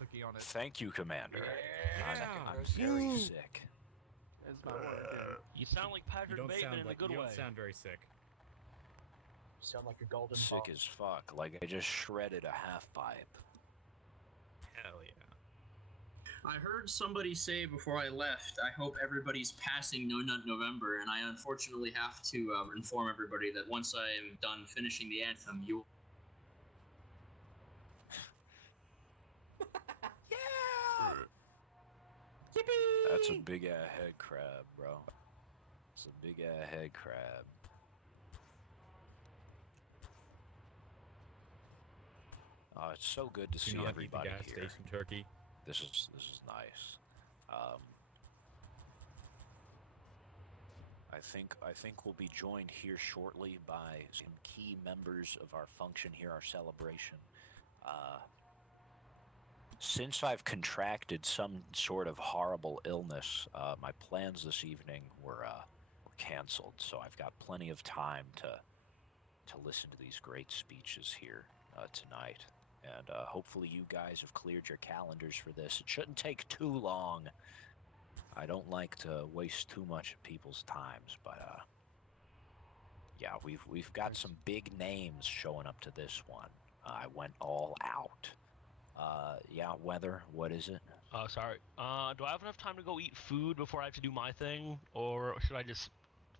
cookie on it. Thank you, Commander. Yeah. I'm very sick. It's not working. You sound like Patrick Bateman in a good way. You don't sound very sick. You sound like a golden Sick ball. as fuck. Like I just shredded a half pipe. Hell yeah. I heard somebody say before I left, I hope everybody's passing No Nut November, and I unfortunately have to inform everybody that once I am done finishing the anthem, you will... Yeah! Yippee! That's a big ass head crab, bro. It's a big ass head crab. Oh, it's so good to see everybody gas here. Station turkey. This is nice. I think we'll be joined here shortly by some key members of our function here, our celebration. Since I've contracted some sort of horrible illness, my plans this evening were canceled. So I've got plenty of time to listen to these great speeches here tonight. And hopefully you guys have cleared your calendars for this. It shouldn't take too long. I don't like to waste too much of people's times, but yeah, we've got some big names showing up to this one. I went all out. Yeah, Weather, what is it? Sorry. Do I have enough time to go eat food before I have to do my thing, or should I just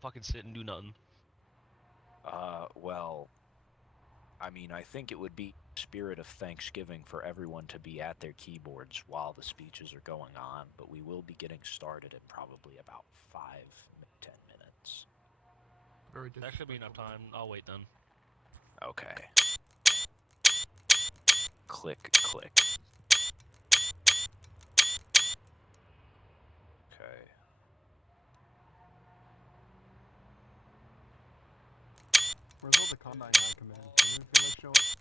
fucking sit and do nothing? Well, I mean, I think it would be spirit of Thanksgiving for everyone to be at their keyboards while the speeches are going on, but we will be getting started in probably about 5-10 minutes. That should be enough time. I'll wait then. Okay. Click, click. Okay. Where's all the combat guy command? Can you feel like show it?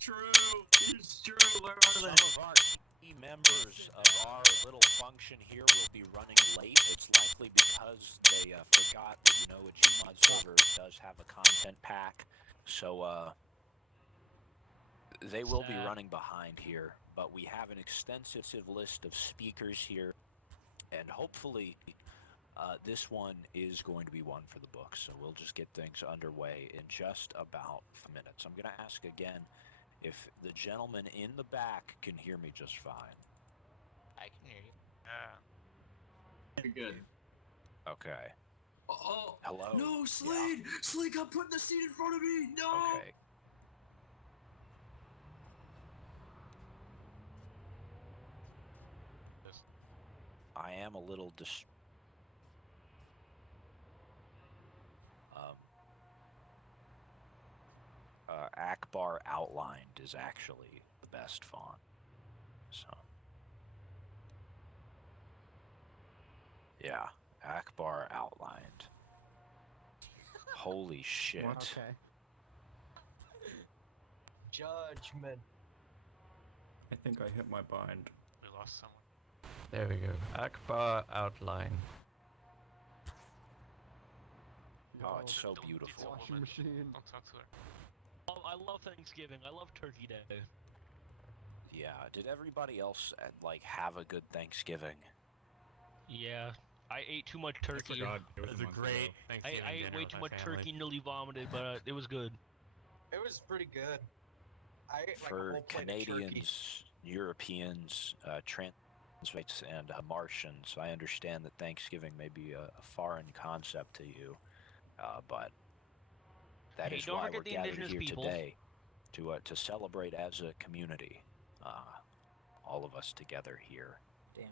True! It's true! Where are they? Some of our key members of our little function here will be running late. It's likely because they forgot that, you know, a Gmod server does have a content pack. So, they will be running behind here. But we have an extensive list of speakers here. And hopefully, this one is going to be one for the books. So we'll just get things underway in just about 5 minutes. I'm going to ask again if the gentleman in the back can hear me just fine. I can hear you. Very good. Okay. Oh! Hello? No, Slade! Yeah. Slade got put in the seat in front of me! No! Okay. I am a little Akbar Outlined is actually the best font. So. Yeah, Akbar Outlined. Holy shit. Okay. Judgment. I think I hit my bind. We lost someone. There we go. Akbar outline. Oh, it's so Don't- beautiful. it's a Washing woman. machine. Don't talk to her. Oh, I love Thanksgiving. I love Turkey Day. Yeah, did everybody else like have a good Thanksgiving? Yeah, I ate too much turkey. forgot it was It was a a month great ago. Thanksgiving I ate dinner way with too my much family. turkey, nearly vomited, but it was good. It was pretty good. I ate like a For whole plate of turkey. Canadians, Europeans, Transvites, and Martians, I understand that Thanksgiving may be a foreign concept to you, but that Hey, is don't why forget we're the gathered indigenous here peoples. today to celebrate as a community. All of us together here. Damn.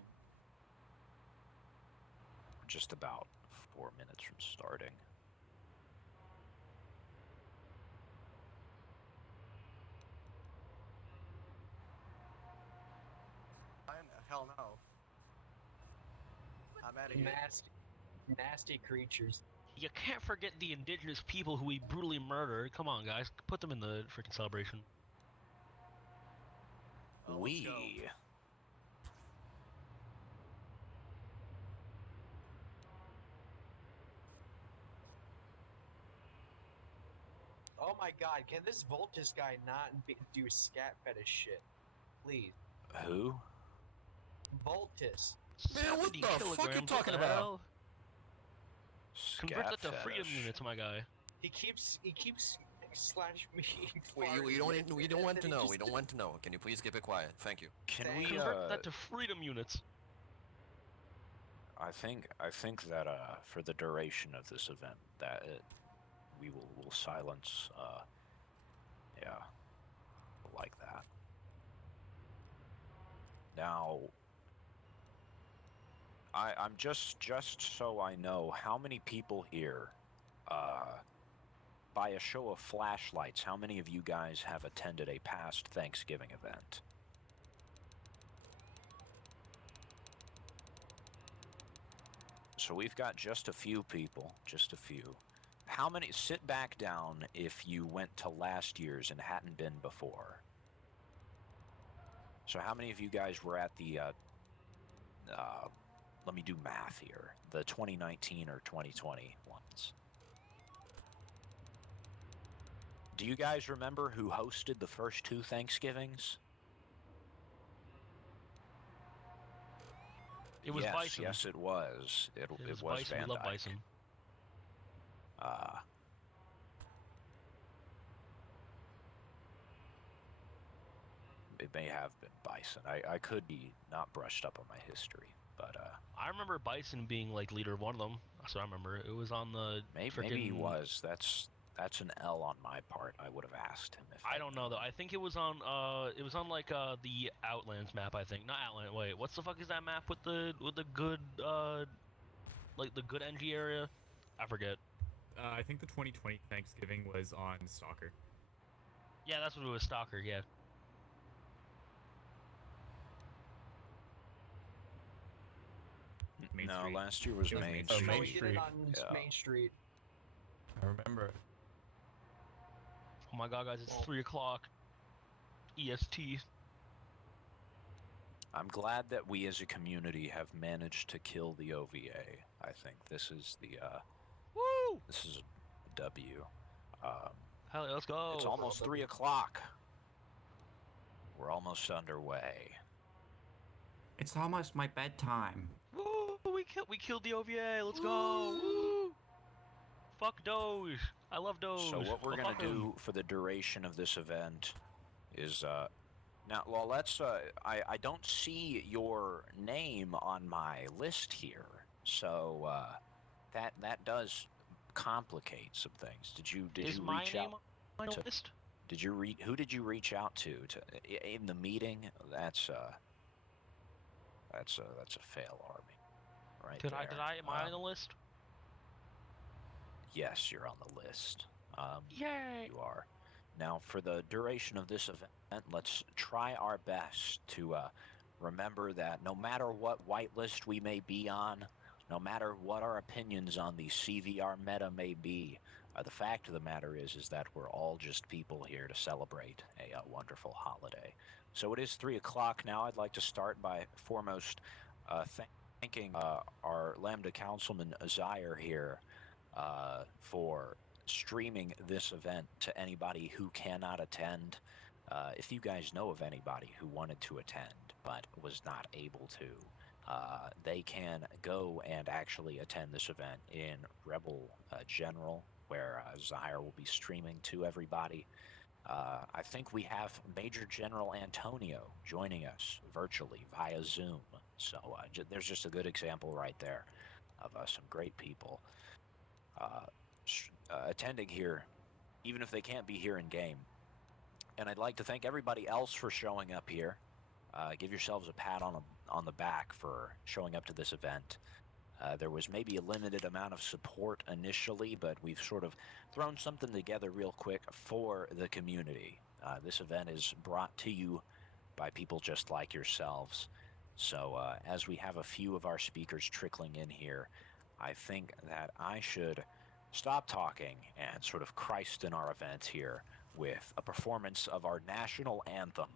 We're just about 4 minutes from starting. Hell no. I'm out of here. Nasty, nasty creatures. You can't forget the indigenous people who we brutally murdered. Come on, guys, put them in the freaking celebration. We. Oh my god, can this Voltus guy not do scat fetish shit? Please. Who? Voltus. Man, what 70 the fuck you kilograms, talking what the about? hell? Convert Scat that to freedom fetish. units, my guy. He keeps slash me. We farting, don't and we don't want then to he know. just- We don't want to know. Can you please keep it quiet? Thank you. Can Thank we? you. Convert that to freedom units. I think that for the duration of this event, that we'll silence. Yeah, like that. Now, I'm just so I know, how many people here, by a show of flashlights, how many of you guys have attended a past Thanksgiving event? So we've got just a few people, just a few. How many, sit back down if you went to last year's and hadn't been before. So how many of you guys were at the, let me do math here, the 2019 or 2020 ones? Do you guys remember who hosted the first two Thanksgivings? It was yes, Bison. Yes, it was. It was Bison. Van We love Dyke. Bison. It may have been Bison. I could be not brushed up on my history, but I remember Bison being like leader of one of them. So I remember it was on the. maybe he was. That's an L on my part. I would have asked him if I don't know though. I think it was on like the Outlands map. I think not Outland. Wait, what's the fuck is that map with the good like the good NG area? I forget. I think the 2020 Thanksgiving was on Stalker. Yeah, that's what it was. Stalker. Yeah. Main no, Street. last year was It was Main Main Street. No, Main we did Street. it on Yeah. Main Street. I remember it. Oh my god, guys! It's Well- 3 o'clock. EST. I'm glad that we as a community have managed to kill the OVA. I think this is the Woo! this is a W. Hell, yeah, let's go. It's almost 3 o'clock. We're almost underway. It's almost my bedtime. Woo! We killed the OVA. Let's go. Woo! Fuck Doge. I love Doge. So what we're Oh, gonna fuck him. do for the duration of this event is now, well, let's I don't see your name on my list here, so that does complicate some things. Did you Is my reach name out? on the to- list? Did you who did you reach out to in the meeting? That's a fail, Army. Right Did there. I? Am I on the list? Yes, you're on the list. Yay! You are. Now, for the duration of this event, let's try our best to remember that no matter what whitelist we may be on, no matter what our opinions on the CVR meta may be, the fact of the matter is that we're all just people here to celebrate a wonderful holiday. So it is 3 o'clock now. I'd like to start by foremost thanking our Lambda Councilman Zaire here for streaming this event to anybody who cannot attend. If you guys know of anybody who wanted to attend but was not able to, they can go and actually attend this event in Rebel General, where Zaire will be streaming to everybody. I think we have Major General Antonio joining us virtually via Zoom. So there's just a good example right there of some great people attending here, even if they can't be here in game. And I'd like to thank everybody else for showing up here. Give yourselves a pat on the back for showing up to this event. There was maybe a limited amount of support initially, but we've sort of thrown something together real quick for the community. This event is brought to you by people just like yourselves. So as we have a few of our speakers trickling in here, I think that I should stop talking and sort of Christ in our event here with a performance of our national anthem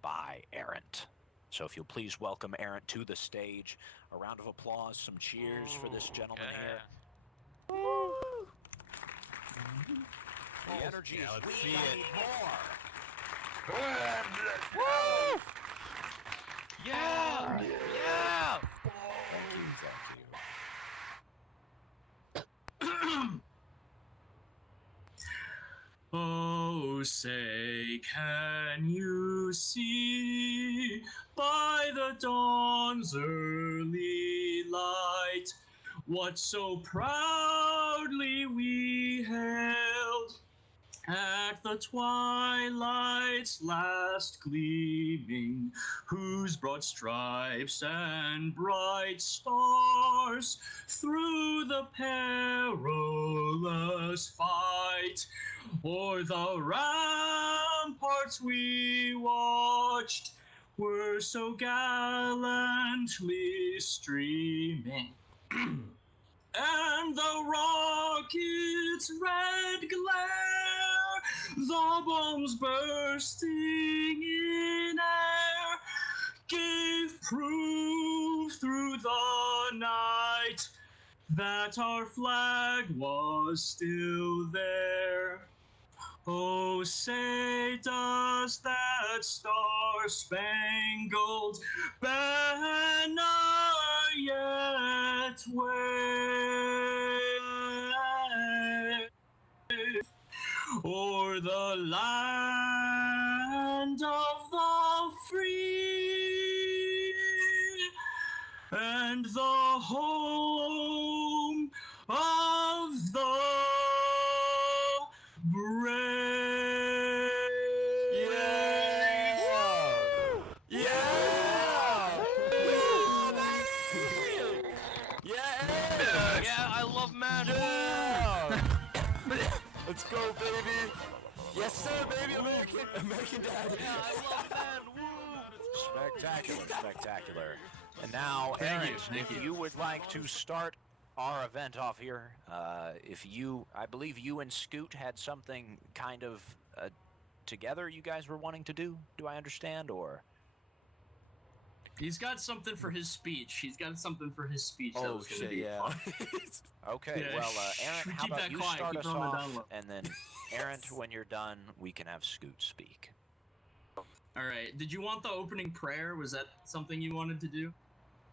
by Errant. So if you'll please welcome Errant to the stage. A round of applause, some cheers for this gentleman here. The energy is let's weak. see I it. need more. Woo! Yeah! Yeah! Oh, say, can you see by the dawn's early light what so proudly we hailed at the twilight's last gleaming, whose broad stripes and bright stars through the perilous fight o'er the ramparts we watched were so gallantly streaming. And the rocket's red glare, the bombs bursting in air, gave proof through the night that our flag was still there. Oh, say does that star-spangled banner yet wave o'er the land of the free and the home of the brave? Yeah, I love man. Let's go, baby. Yes, sir, baby. American Dad. Yeah, I love man. Woo! Spectacular, spectacular. And now, Thank you, Errant, thank if you. you would like to start our event off here, I believe you and Scoot had something kind of together you guys were wanting to do. Do I understand, or? He's got something for his speech. That Oh, was gonna shit, be yeah. fun. Okay, Yeah, well, Errant, how keep about that you quiet, start keep us it on the off, down low. and then Errant, when you're done, we can have Scoot speak. All right. Did you want the opening prayer? Was that something you wanted to do?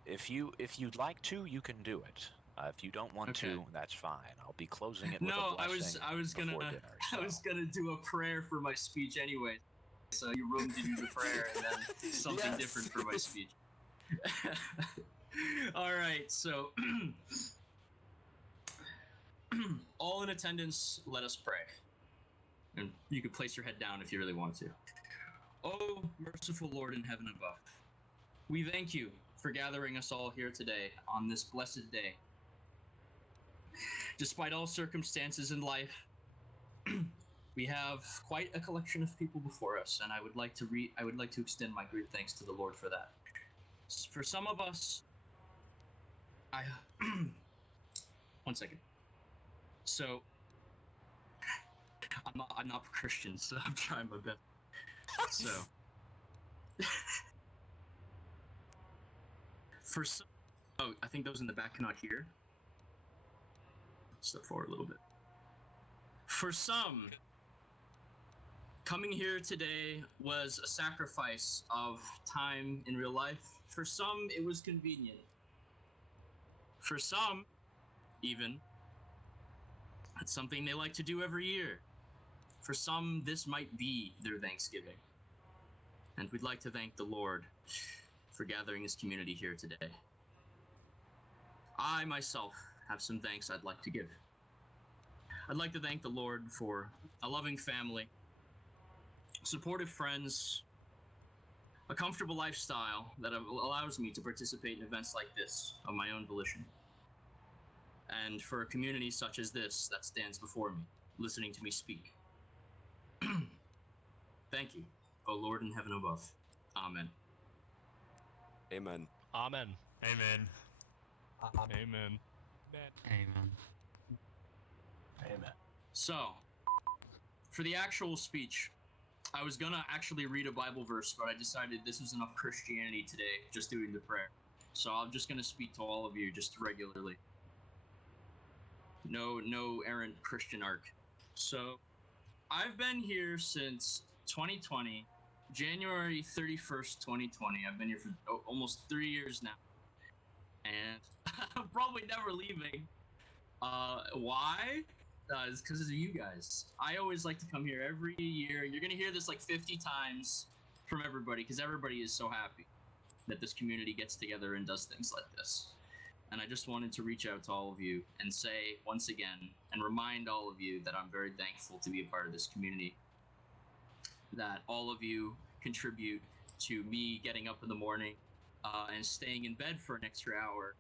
If you'd like to, you can do it. If you don't want Okay. to, that's fine. I'll be closing it with No, a blessing I was gonna before dinner. I was so. gonna do a prayer for my speech anyway. So you room to do the prayer and then something Yes. different for my speech. All right, so all in attendance, let us pray. And you could place your head down if you really want to. Oh, merciful Lord in heaven above, we thank you for gathering us all here today on this blessed day. Despite all circumstances in life, we have quite a collection of people before us, and I would like to extend my great thanks to the Lord for that. For some of us, one second. So, I'm not Christian, so I'm trying my best. So, for some, oh, I think those in the back cannot hear. Step forward a little bit. For some, coming here today was a sacrifice of time in real life. For some, it was convenient. For some, even, it's something they like to do every year. For some, this might be their Thanksgiving. And we'd like to thank the Lord for gathering his community here today. I, myself, have some thanks I'd like to give. I'd like to thank the Lord for a loving family, supportive friends, a comfortable lifestyle that allows me to participate in events like this of my own volition. And for a community such as this that stands before me, listening to me speak. Thank you, O Lord in heaven above. Amen. Amen. Amen. Amen. Amen. Amen. Amen. So, for the actual speech, I was gonna actually read a Bible verse, but I decided this was enough Christianity today, just doing the prayer. So I'm just gonna speak to all of you just regularly. No errant Christian arc. So, I've been here since 2020, January 31st, 2020. I've been here for almost 3 years now. And I'm probably never leaving. Why? It's because of you guys. I always like to come here every year. You're going to hear this like 50 times from everybody because everybody is so happy that this community gets together and does things like this. And I just wanted to reach out to all of you and say once again and remind all of you that I'm very thankful to be a part of this community. That all of you contribute to me getting up in the morning and staying in bed for an extra hour,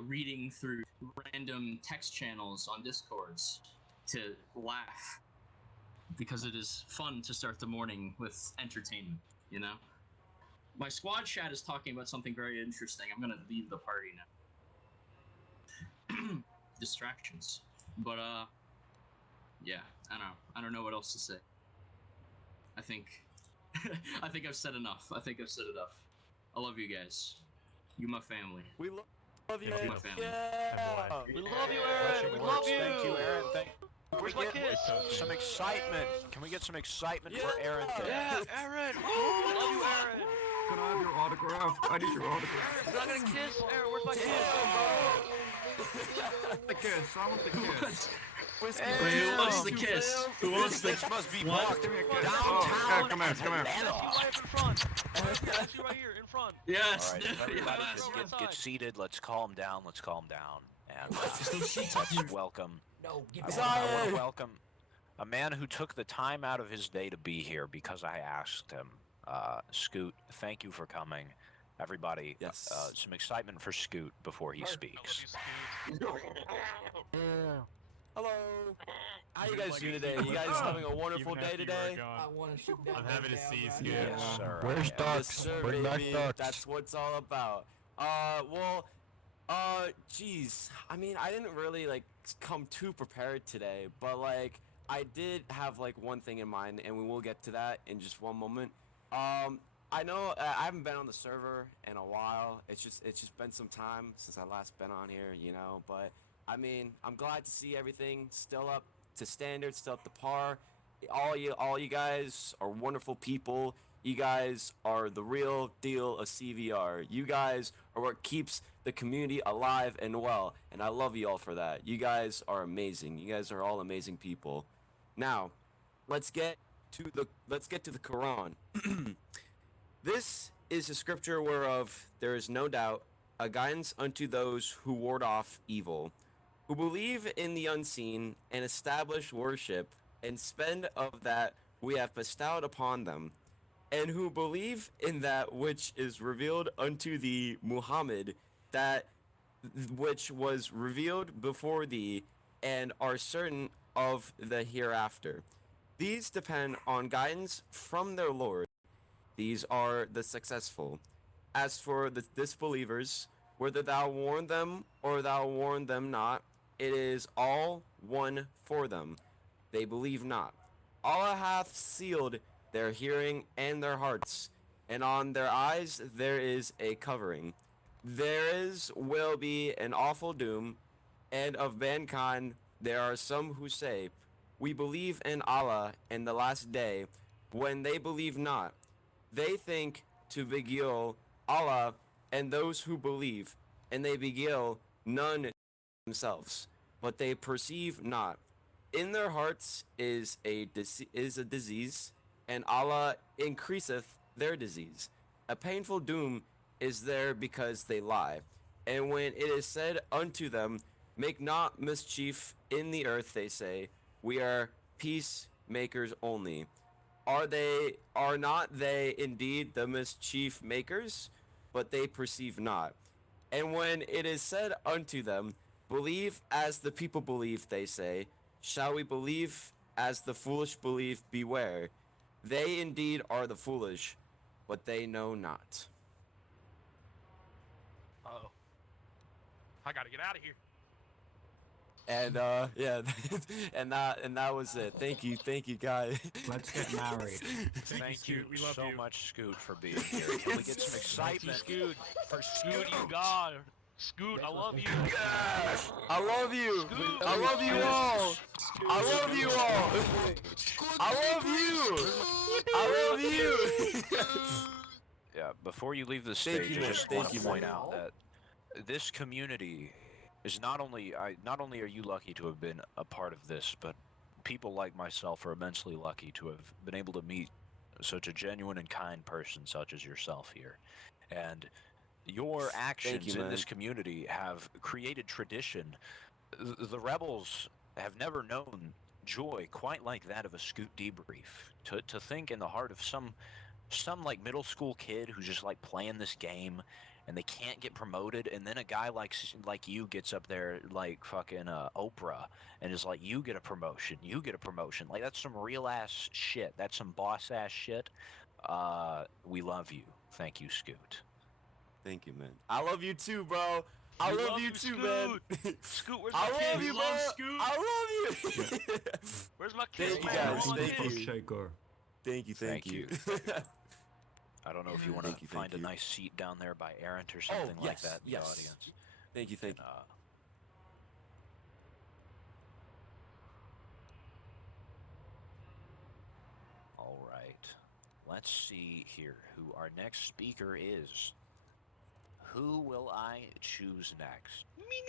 reading through random text channels on Discords to laugh because it is fun to start the morning with entertainment, you know? My squad chat is talking about something very interesting. I'm gonna leave the party now. Distractions. But yeah, I don't know what else to say. I think I've said enough. I love you guys. You my family. We love you. You my family. Yeah. We love you, Errant. We love you. Thank you, Errant. Where's my kiss? Some excitement. Can we get some excitement for Errant? Yeah, Errant. We love you, Errant. Can I have your autograph? I need your autograph. You're not gonna kiss, Errant. Where's my kiss? The kiss. I want the kiss. Whiskey. Wait, who wants the kiss? Who wants the This must be What? blocked. Oh, come here. Yes, you right in front. Yes, you right here in front. Yes. All right, if everybody Yes. just get seated. Let's calm down. And let's welcome. I want to welcome a man who took the time out of his day to be here because I asked him. Scoot, thank you for coming. Everybody, Yes. some excitement for Scoot before he speaks. Hello. How you guys doing today? You guys having a wonderful day today? I'm happy to see you, Scoot. Yes, sir. Where's Yeah. Doc? Yes, sir, Bring back baby. ducks. That's what it's all about. Geez. I mean, I didn't really like come too prepared today, but like I did have like one thing in mind, and we will get to that in just one moment. I know I haven't been on the server in a while. It's just been some time since I last been on here, you know. But I mean, I'm glad to see everything still up to standard, still up to par. All you guys are wonderful people. You guys are the real deal of CVR. You guys are what keeps the community alive and well, and I love you all for that. You guys are amazing. You guys are all amazing people. Now, let's get to the Quran. This is a scripture whereof there is no doubt a guidance unto those who ward off evil, who believe in the unseen and establish worship and spend of that we have bestowed upon them, and who believe in that which is revealed unto thee, Muhammad, that which was revealed before thee, and are certain of the hereafter. These depend on guidance from their Lord. These are the successful. As for the disbelievers, whether thou warn them or thou warn them not, it is all one for them. They believe not. Allah hath sealed their hearing and their hearts, and on their eyes there is a covering. Will be an awful doom, and of mankind there are some who say, we believe in Allah and the last day, when they believe not. They think to beguile Allah and those who believe, and they beguile none themselves, but they perceive not. In their hearts is a disease, and Allah increaseth their disease. A painful doom is there because they lie. And when it is said unto them, make not mischief in the earth, they say, we are peacemakers only. Are not they indeed the mischief makers? But they perceive not. And when it is said unto them, believe as the people believe, they say, shall we believe as the foolish believe? Beware. They indeed are the foolish, but they know not. Uh-oh. I gotta get out of here. And yeah, and that was it. Thank you, guys. Let's get married. Thank you We love so you. much, Scoot, for being here. Can we get some Thank you, excitement Scoot. for Scoot, Scoot? you God. Scoot, I love you. Yes! I love you! Scoot. I love you all! I love you all! I love you! I love you! Yeah, before you leave the Thank stage, you, I man. just Thank want to you, point man. out that this community is not only are you lucky to have been a part of this, but people like myself are immensely lucky to have been able to meet such a genuine and kind person such as yourself here. And your actions you, in man. this community have created tradition. The rebels have never known joy quite like that of a Scoot debrief. To think in the heart of some like middle school kid who's just like playing this game and they can't get promoted, and then a guy like you gets up there like fucking Oprah and is like, you get a promotion, like that's some real ass shit, that's some boss ass shit. We love you. Thank you, Scoot. Thank you, man. I love you too, bro. I love you too, man. Scoot, where's my I kiss? love you, bro. I love you. Where's my kiss, Thank you, man? guys. Where's my Thank kiss? you. Shaker. Thank you. I don't know if you want Thank to you, find a thank you. nice seat down there by Errant or something like yes, that in yes. the audience. Thank you. And, all right. Let's see here who our next speaker is. Who will I choose next? Me.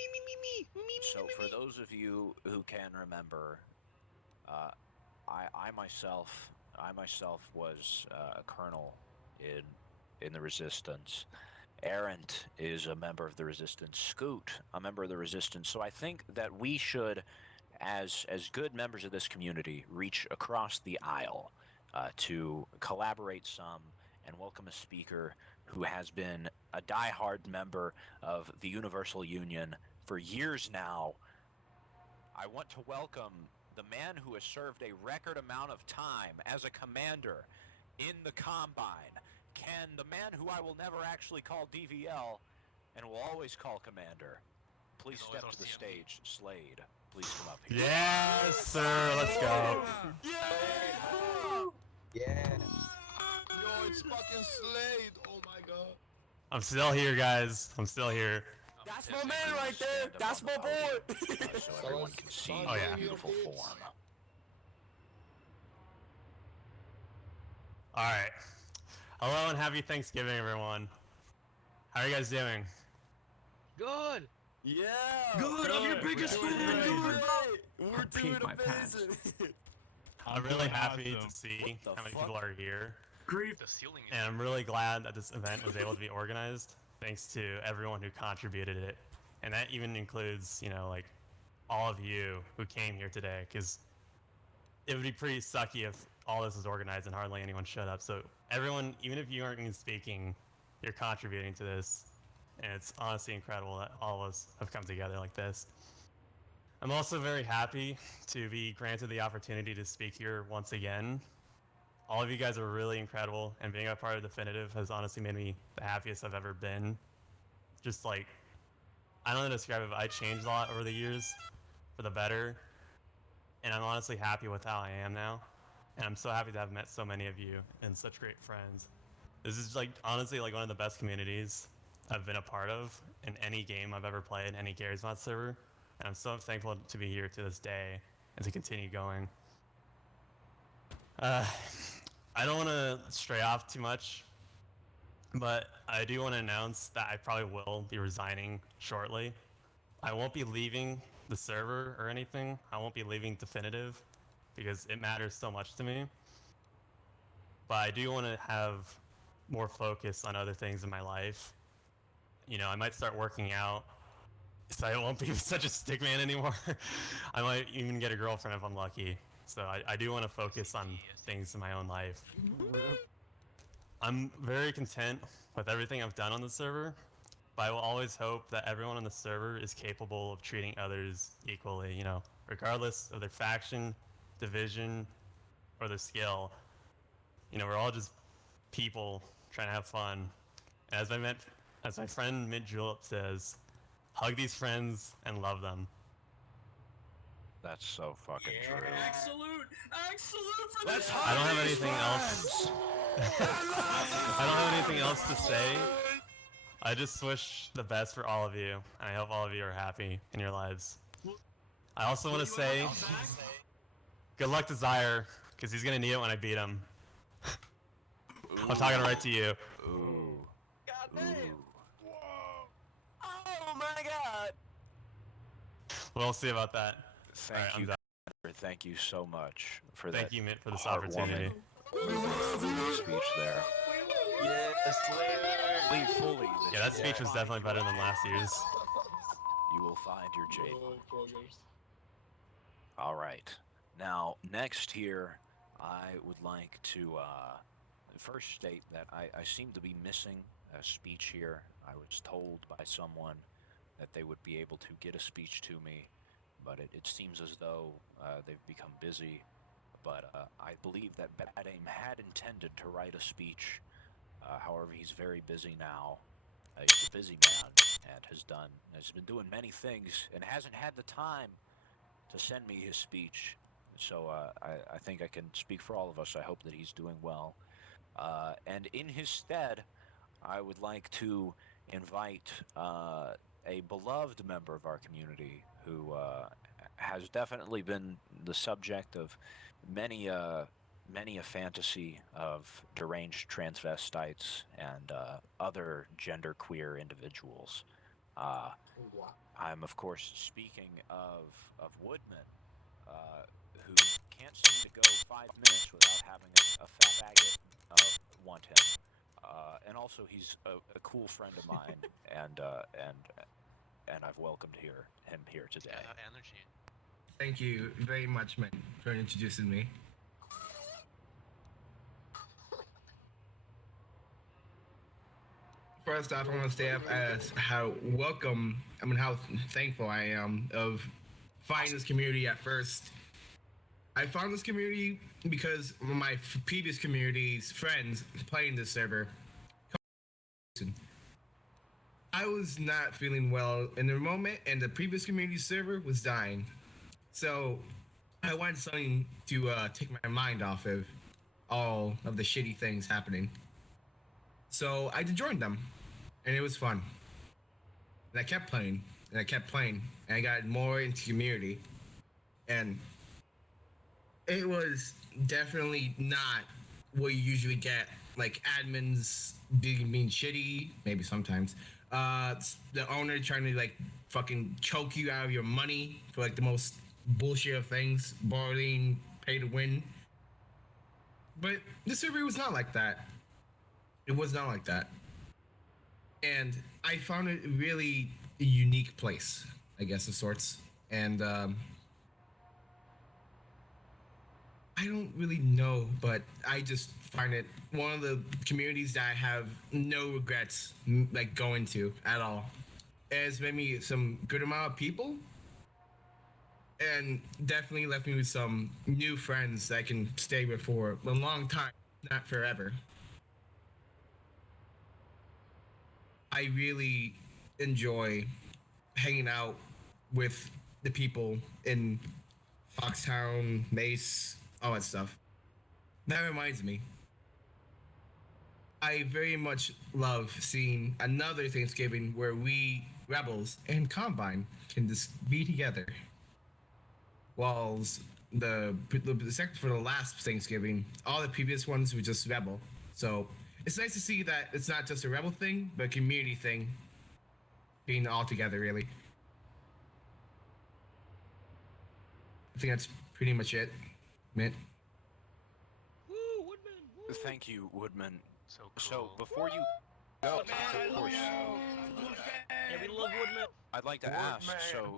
So for those of you who can remember, I myself was a colonel in the Resistance. Errant is a member of the Resistance. Scoot, a member of the Resistance. So I think that we should, as good members of this community, reach across the aisle to collaborate some and welcome a speaker who has been a die-hard member of the Universal Union for years now. I want to welcome the man who has served a record amount of time as a commander in the Combine. The man who I will never actually call DVL and will always call Commander. Please He's always step on to the CMP. stage. Slade, please come up here. Yes, sir. Let's go. Yeah. Yo, it's fucking Slade. Oh my god. I'm still here, guys. I'm still here. That's my man right there. That's my boy. So everyone can see Oh, yeah. your beautiful form. All right. Hello and happy Thanksgiving, everyone. How are you guys doing? Good. Yeah. Good, I'm your biggest We're doing fan, great. good. We're doing amazing. I'm really happy to see What the how many fuck? people are here. Grief. The ceiling is And I'm really glad that this event was able to be organized thanks to everyone who contributed it. And that even includes, like all of you who came here today, because it would be pretty sucky if all this was organized and hardly anyone showed up. So everyone, even if you aren't even speaking, you're contributing to this. And it's honestly incredible that all of us have come together like this. I'm also very happy to be granted the opportunity to speak here once again. All of you guys are really incredible, and being a part of Definitive has honestly made me the happiest I've ever been. Just like, I don't know how to describe it, but I changed a lot over the years for the better, and I'm honestly happy with how I am now. And I'm so happy to have met so many of you and such great friends. This is honestly one of the best communities I've been a part of in any game I've ever played, any Gary's Mod server. And I'm so thankful to be here to this day and to continue going. I don't want to stray off too much, but I do want to announce that I probably will be resigning shortly. I won't be leaving the server or anything. I won't be leaving Definitive because it matters so much to me. But I do want to have more focus on other things in my life. I might start working out, so I won't be such a stickman anymore. I might even get a girlfriend if I'm lucky. So I do want to focus on things in my own life. I'm very content with everything I've done on the server, but I will always hope that everyone on the server is capable of treating others equally, regardless of their faction, division, or their skill. We're all just people trying to have fun. As my friend Mid Julep says, hug these friends and love them. That's so fucking true. Excellent for this. I don't have anything else. I don't have anything else to say. I just wish the best for all of you, and I hope all of you are happy in your lives. I also want to say, good luck to Zyre, because he's gonna need it when I beat him. I'm talking right to you. Ooh. God damn. Oh my god! We'll see about that. Thank Alright, I'm you. done. Thank you so much for that. Thank you, Mitt, for this heartwarming opportunity. speech there. Yes, Slade. Believe fully Yeah, that speech was definitely better than last year's. you will find your jade. All right. Now, next here, I would like to first state that I seem to be missing a speech here. I was told by someone that they would be able to get a speech to me, but it seems as though they've become busy. But I believe that Badaim had intended to write a speech. However, he's very busy now. He's a busy man and has been doing many things and hasn't had the time to send me his speech. So I think I can speak for all of us. I hope that he's doing well. And in his stead, I would like to invite a beloved member of our community who has definitely been the subject of many a fantasy of deranged transvestites and other genderqueer individuals. I'm of course speaking of Woodman, who can't seem to go 5 minutes without having a fat agate want him. And also he's a cool friend of mine, and I've welcomed him here today. Energy. Thank you very much, man, for introducing me. First off, I want to say as how how thankful I am of finding this community at first. I found this community because my previous community's friends playing this server. I was not feeling well in the moment, and the previous community server was dying. So I wanted something to take my mind off of all of the shitty things happening. So I joined them, and it was fun. And I kept playing, and and I got more into community. And it was definitely not what you usually get, like admins being shitty, maybe sometimes. The owner trying to like fucking choke you out of your money for like the most bullshit of things, borrowing, pay to win. But the server was not like that. It was not like that. And I found it really a unique place, I guess, of sorts. And I don't really know, but I just find it one of the communities that I have no regrets like going to at all. It has made me some good amount of people, and definitely left me with some new friends that I can stay with for a long time, not forever. I really enjoy hanging out with the people in Foxtown, Mace, all that stuff. That reminds me, I very much love seeing another Thanksgiving where we rebels and Combine can just be together. Whilst the second for the last Thanksgiving, all the previous ones were just rebel. So it's nice to see that it's not just a rebel thing, but a community thing, being all together really. I think that's pretty much it, Mint. Woo, Woodman! Woo. Thank you, Woodman. So cool. So before you go, of course, Yeah, we love Woodman. I'd like to ask. So,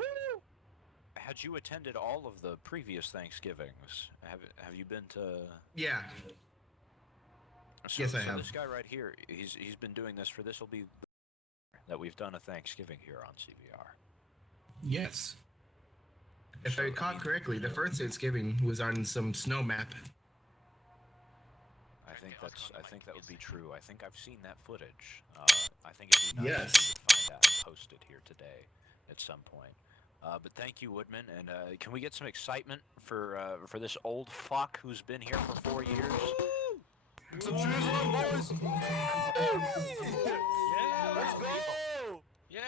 had you attended all of the previous Thanksgivings? Have you been to? Yeah. So, Yes, I have. This guy right here, he's been doing this for this will be that we've done a Thanksgiving here on CVR. Yes. If I recall correctly, the first Thanksgiving was on some snow map. I think that would be true. I think I've seen that footage. I think it'd be nice Yes. to find that and post it here today at some point. But thank you, Woodman, and can we get some excitement for this old fuck who's been here for 4 years? Some cheers for them, boys! Yeah. Let's go! Yeah.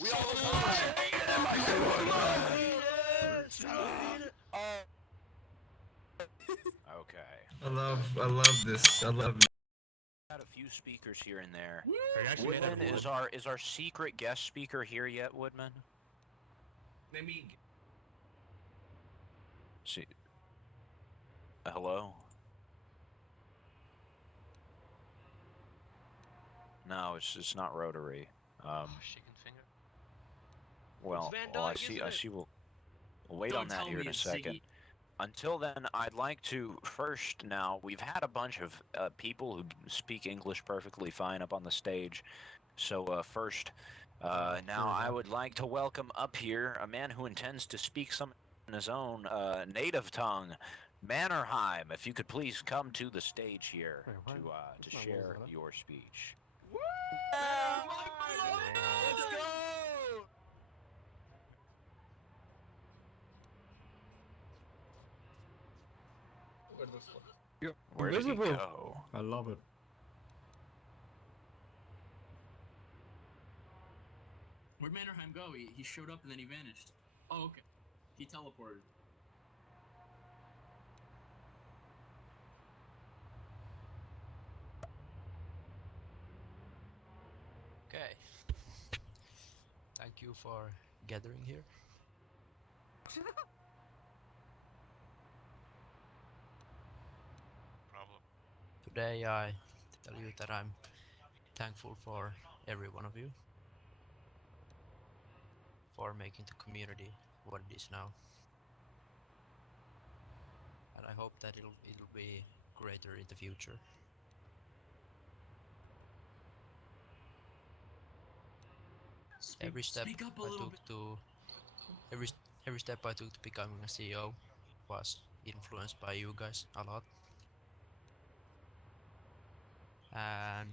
We all Okay. I love this. I love. Got a few speakers here and there. Are you actually Woodman is our secret guest speaker here yet, Woodman? Let me. See. Hello? No, it's not rotary. Chicken finger. Well, Van well I Dyke, see. isn't I it? see. We'll wait Don't on that tell here me in a it's second. Ziggy. Until then, I'd like to first now, we've had a bunch of people who speak English perfectly fine up on the stage. So first, now I would like to welcome up here a man who intends to speak some in his own native tongue, Mannerheim. If you could please come to the stage here Wait, what? to That's not share Lolzeta. your speech. Let's go! Where did he Invisible. go? I love it. Where'd Mannerheim go? He showed up and then he vanished. Oh, okay. He teleported. Okay. Thank you for gathering here. Problem. Today I tell you that I'm thankful for every one of you for making the community what it is now. And I hope that it'll be greater in the future. Every step Speak up a I little took bit. to every step I took to becoming a CEO was influenced by you guys a lot. And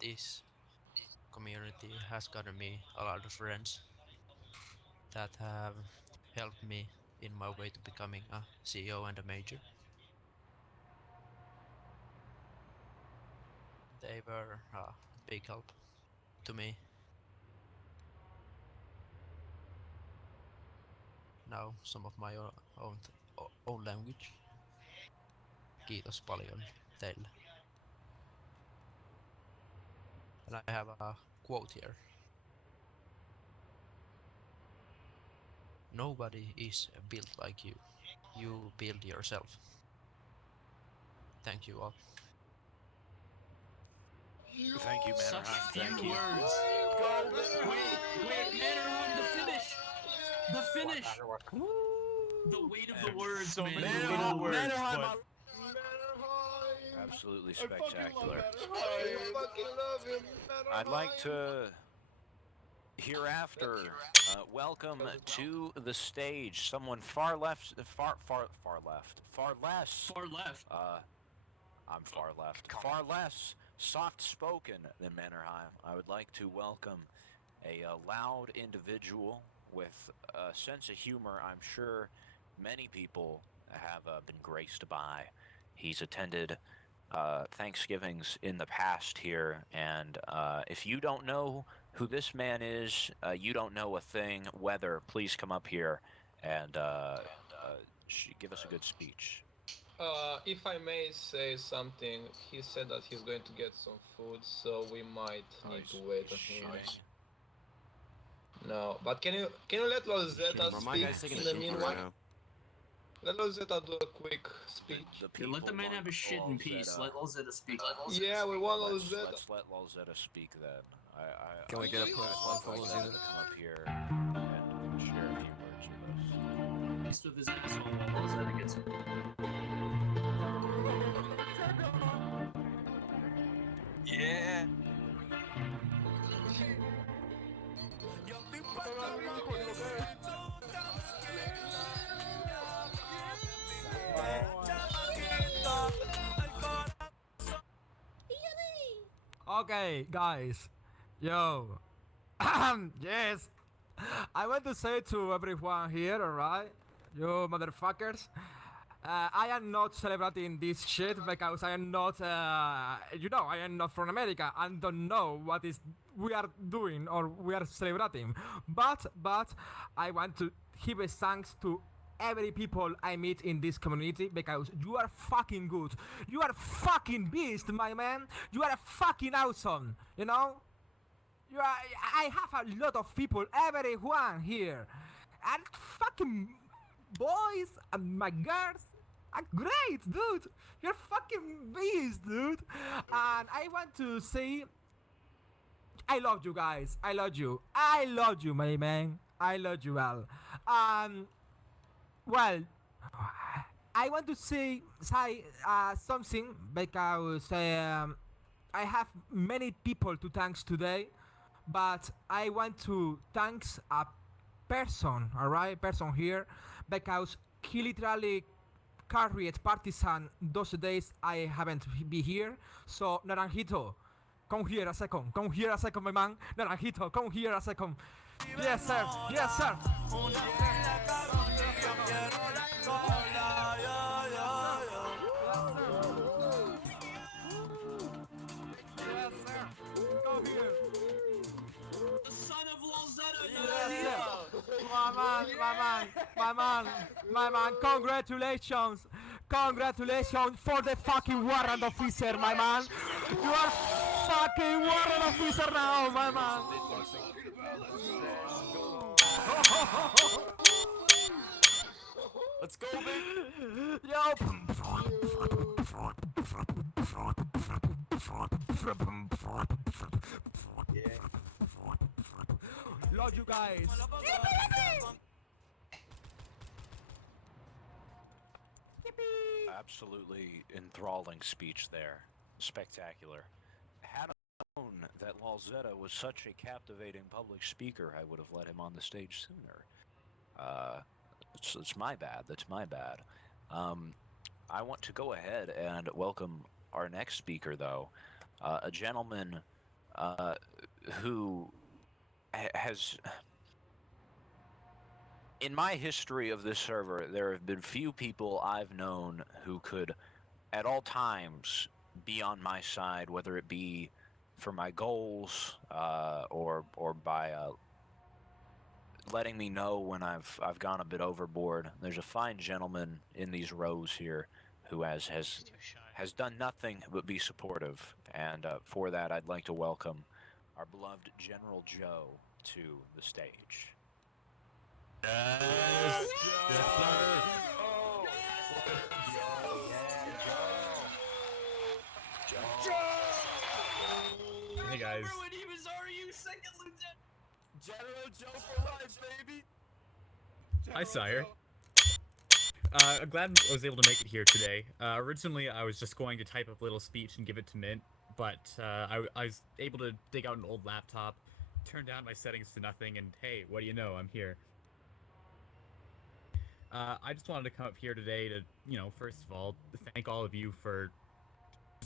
this community has gotten me a lot of friends that have helped me in my way to becoming a CEO and a major. They were a big help to me. Now some of my own language. Kiitos paljon teille. And I have a quote here. Nobody is built like you. You build yourself. Thank you all. Thank you, Such Mannerheim. few Thank you. words. Wait, Mannerheim, the finish. The finish. The weight of the words, so man. many The weight little of the words. words, Mannerheim, but Absolutely I fucking love spectacular. I fucking love him. I'd like to hereafter welcome to the stage someone far left, far left. I'm far left. Far less soft-spoken than Mannerheim. I would like to welcome a loud individual with a sense of humor I'm sure many people have been graced by. He's attended Thanksgivings in the past here, and if you don't know who this man is, you don't know a thing. Whether, please come up here and give us a good speech. If I may say something, he said that he's going to get some food, so we might need to wait on him. No, but can you let Lolzeta Bro, my guy's speak taking in a the shit meanwhile? right now. Let Lolzeta do a quick speech. Yeah, let the man have his shit in peace. Let Lolzeta speak. Yeah, we want Lolzeta. Let's let Lolzeta speak then. Can we get a point one for I'd like Lolzeta? to come up here and share a few words with us. He's with his asshole while Lolzeta gets it. Yeah. Okay, guys. Yo. Yes. I want to say to everyone here, alright, you motherfuckers. I am not celebrating this shit because I am not, I am not from America and don't know what is we are doing or we are celebrating. But I want to give a thanks to every people I meet in this community because you are fucking good. You are fucking beast, my man. You are fucking awesome. You know. I have a lot of people, everyone here, and fucking boys and my girls are great, dude. You're fucking beast, dude. And I want to say, I love you guys. I love you. I love you, my man. I love you all. Well, I want to say something because I have many people to thanks today. But I want to thanks a person, alright, person here, because he literally carried partisan those days I haven't be here. So Naranjito, come here a second, my man. Naranjito, come here a second. Yes, sir. Yes, sir. My man, congratulations for the fucking warrant officer, my man. You are fucking warrant officer now, my man. Let's go, baby. Love you guys. Absolutely enthralling speech there. Spectacular. Had I known that Lolzeta was such a captivating public speaker, I would have let him on the stage sooner. It's my bad. That's my bad. I want to go ahead and welcome our next speaker, though. A gentleman who has... In my history of this server, there have been few people I've known who could, at all times, be on my side, whether it be for my goals or by letting me know when I've gone a bit overboard. There's a fine gentleman in these rows here who has done nothing but be supportive, and for that, I'd like to welcome our beloved General Joe to the stage. Yes, sir. Hey guys. Remember when he was RU second lieutenant? General Joe for life, baby. Hi, sire. I'm glad I was able to make it here today. Originally, I was just going to type up a little speech and give it to Mint, but I was able to dig out an old laptop, turn down my settings to nothing, and hey, what do you know, I'm here. I just wanted to come up here today to, first of all, thank all of you for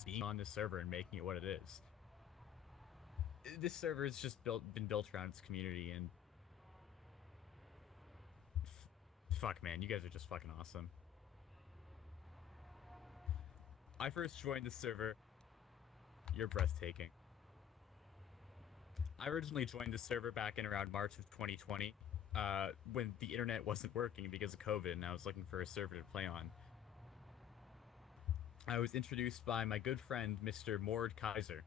being on this server and making it what it is. This server has just been built around its community, and fuck, man, you guys are just fucking awesome. I first joined this server. You're breathtaking. I originally joined this server back in around March of 2020. When the internet wasn't working because of COVID and I was looking for a server to play on. I was introduced by my good friend, Mr. Mord Kaiser,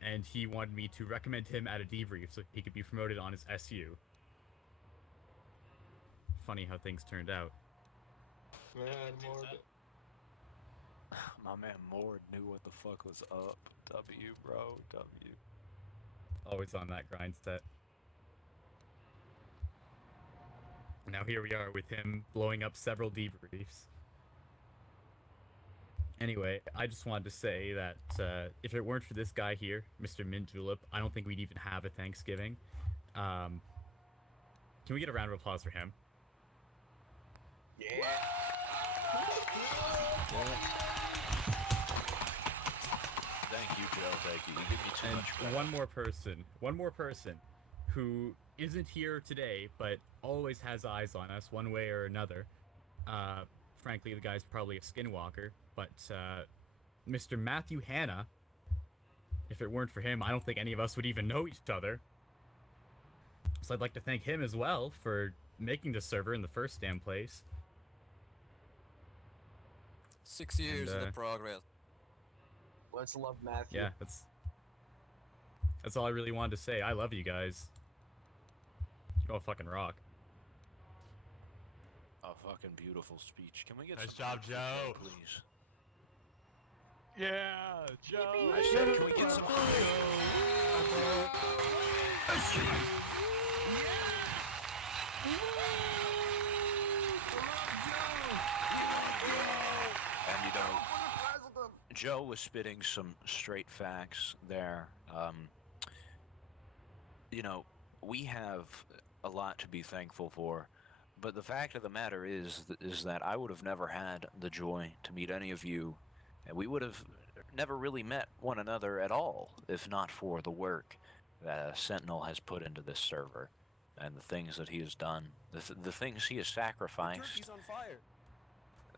and he wanted me to recommend him at a debrief so he could be promoted on his SU. Funny how things turned out. Man, Mord. My man Mord knew what the fuck was up. W, bro. W. Always on that grind set. Now here we are with him blowing up several debriefs. Anyway, I just wanted to say that if it weren't for this guy here, Mr. Mint Julep, I don't think we'd even have a Thanksgiving. Can we get a round of applause for him? Yeah. Thank you, Joe. Thank you. You give me too much credit. One more person who isn't here today, but always has eyes on us one way or another. Frankly, the guy's probably a skinwalker, but Mr. Matthew Hanna, if it weren't for him, I don't think any of us would even know each other. So I'd like to thank him as well for making this server in the first damn place. 6 years And, of the progress. Let's love Matthew. Yeah, that's all I really wanted to say. I love you guys. You all fucking rock. A fucking beautiful speech. Can we get Nice some job, hype for Joe. Joe, please? Yeah, Joe. I said, can we get some And you know, Joe was spitting some straight facts there. You know, we have a lot to be thankful for, but the fact of the matter is that I would have never had the joy to meet any of you, and we would have never really met one another at all if not for the work that Sentinel has put into this server and the things that he has done, the things he has sacrificed, Turkey's on fire.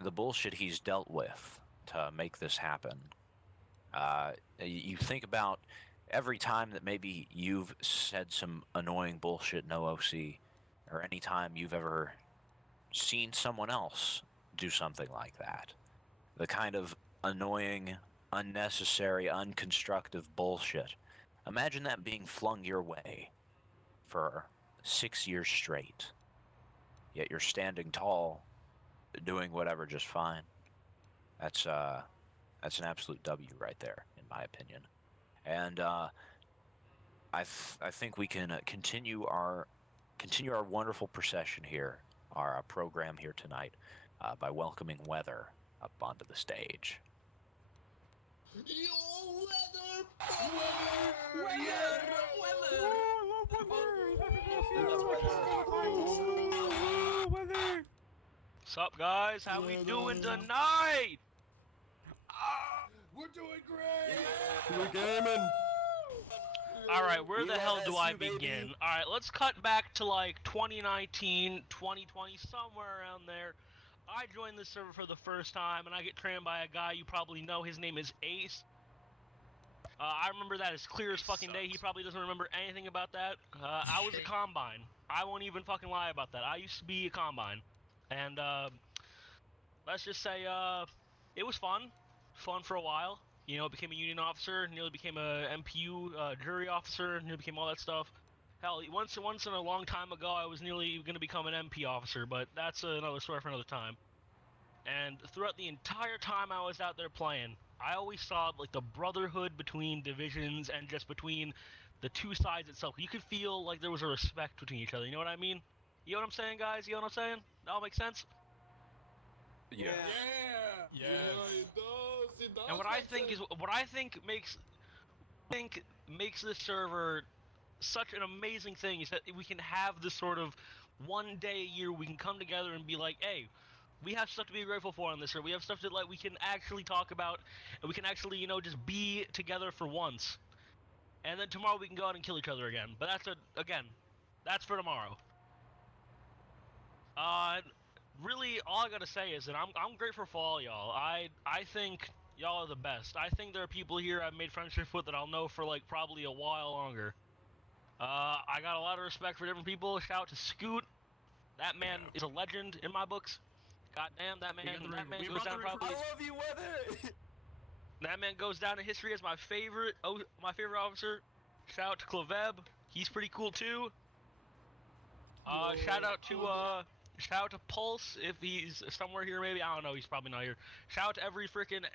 the bullshit he's dealt with to make this happen. You think about every time that maybe you've said some annoying bullshit no OC, or any time you've ever seen someone else do something like that. The kind of annoying, unnecessary, unconstructive bullshit. Imagine that being flung your way for 6 years straight. Yet you're standing tall, doing whatever just fine. That's an absolute W right there, in my opinion. And I think we can continue our wonderful procession here, our program here tonight, by welcoming Weather up onto the stage. Sup, guys? How we doing tonight? We're doing great! We're gaming. Alright, where the hell do I LSU, baby. begin? Alright, let's cut back to like 2019, 2020, somewhere around there. I joined this server for the first time, and I get trained by a guy you probably know. His name is Ace. I remember that as clear as fucking day. He probably doesn't remember anything about that. I was a Combine. I won't even fucking lie about that. I used to be a Combine. And, let's just say, it was fun. Fun for a while. You know, became a Union officer, nearly became a MPU jury officer, nearly became all that stuff. Hell, once in a long time ago, I was nearly going to become an MP officer, but that's another story for another time. And throughout the entire time I was out there playing, I always saw like the brotherhood between divisions and just between the two sides itself. You could feel like there was a respect between each other. You know what I mean? You know what I'm saying, guys? You know what I'm saying? That all makes sense? Yeah. Yeah, it does. It does. And what I think makes this server such an amazing thing is that we can have this sort of one day a year we can come together and be like, hey, we have stuff to be grateful for on this server. We have stuff that like we can actually talk about, and we can actually, you know, just be together for once. And then tomorrow we can go out and kill each other again. But that's for tomorrow. Really, all I gotta say is that I'm grateful for all y'all. I think y'all are the best. I think there are people here I've made friendships with that I'll know for like probably a while longer. I got a lot of respect for different people. Shout out to Scoot. That man is a legend in my books. Goddamn, that man goes down probably. I love you, Weather. That man goes down in history as my favorite officer. Shout out to Kloveb. He's pretty cool too. Shout out to Pulse if he's somewhere here maybe. I don't know, he's probably not here. Shout out to every freaking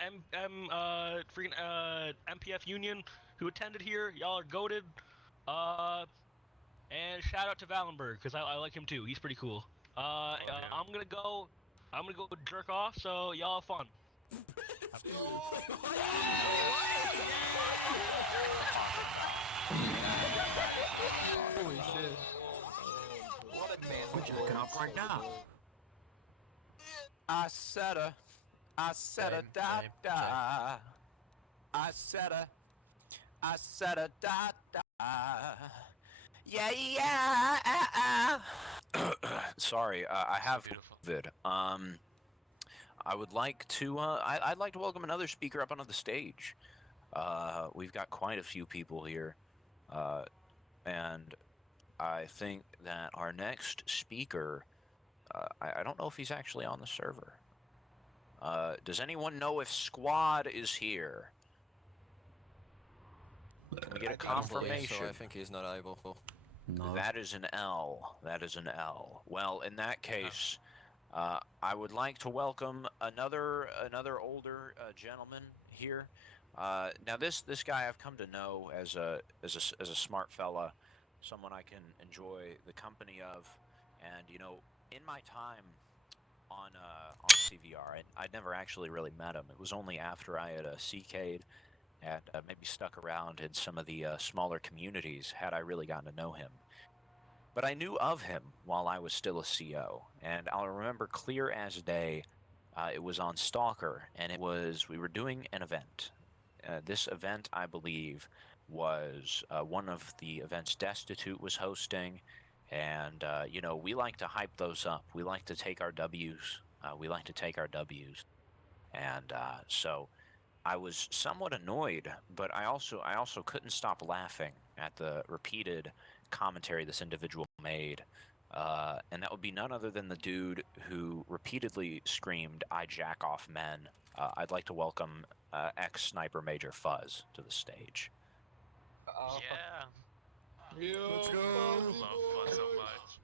MPF union who attended here. Y'all are goated. And shout out to Valenberg because I like him too. He's pretty cool. I'm gonna go jerk off. So y'all have fun. Holy shit. What a man. We're jerking off right now. I said a da da. I said a da da. Yeah. Sorry, I have COVID. I would like to. I'd like to welcome another speaker up onto the stage. We've got quite a few people here, and I think that our next speaker. I don't know if he's actually on the server. Does anyone know if Squad is here? Can we get a confirmation? So I think he's not able. No. That is an L. That is an L. Well, in that case, I would like to welcome another older gentleman here. Now this guy I've come to know as a smart fella, someone I can enjoy the company of, and you know, in my time on CVR, I'd never actually really met him. It was only after I had CK'd and maybe stuck around in some of the smaller communities had I really gotten to know him. But I knew of him while I was still a CO, and I'll remember clear as day. It was on Stalker, and we were doing an event. This event, I believe, was one of the events Destitute was hosting, and you know, we like to hype those up. We like to take our W's. And so I was somewhat annoyed, but I also couldn't stop laughing at the repeated commentary this individual made, and that would be none other than the dude who repeatedly screamed, "I jack off men." I'd like to welcome ex-sniper Major Fuzz to the stage. Yeah. Let's go. Love Fuzz so much.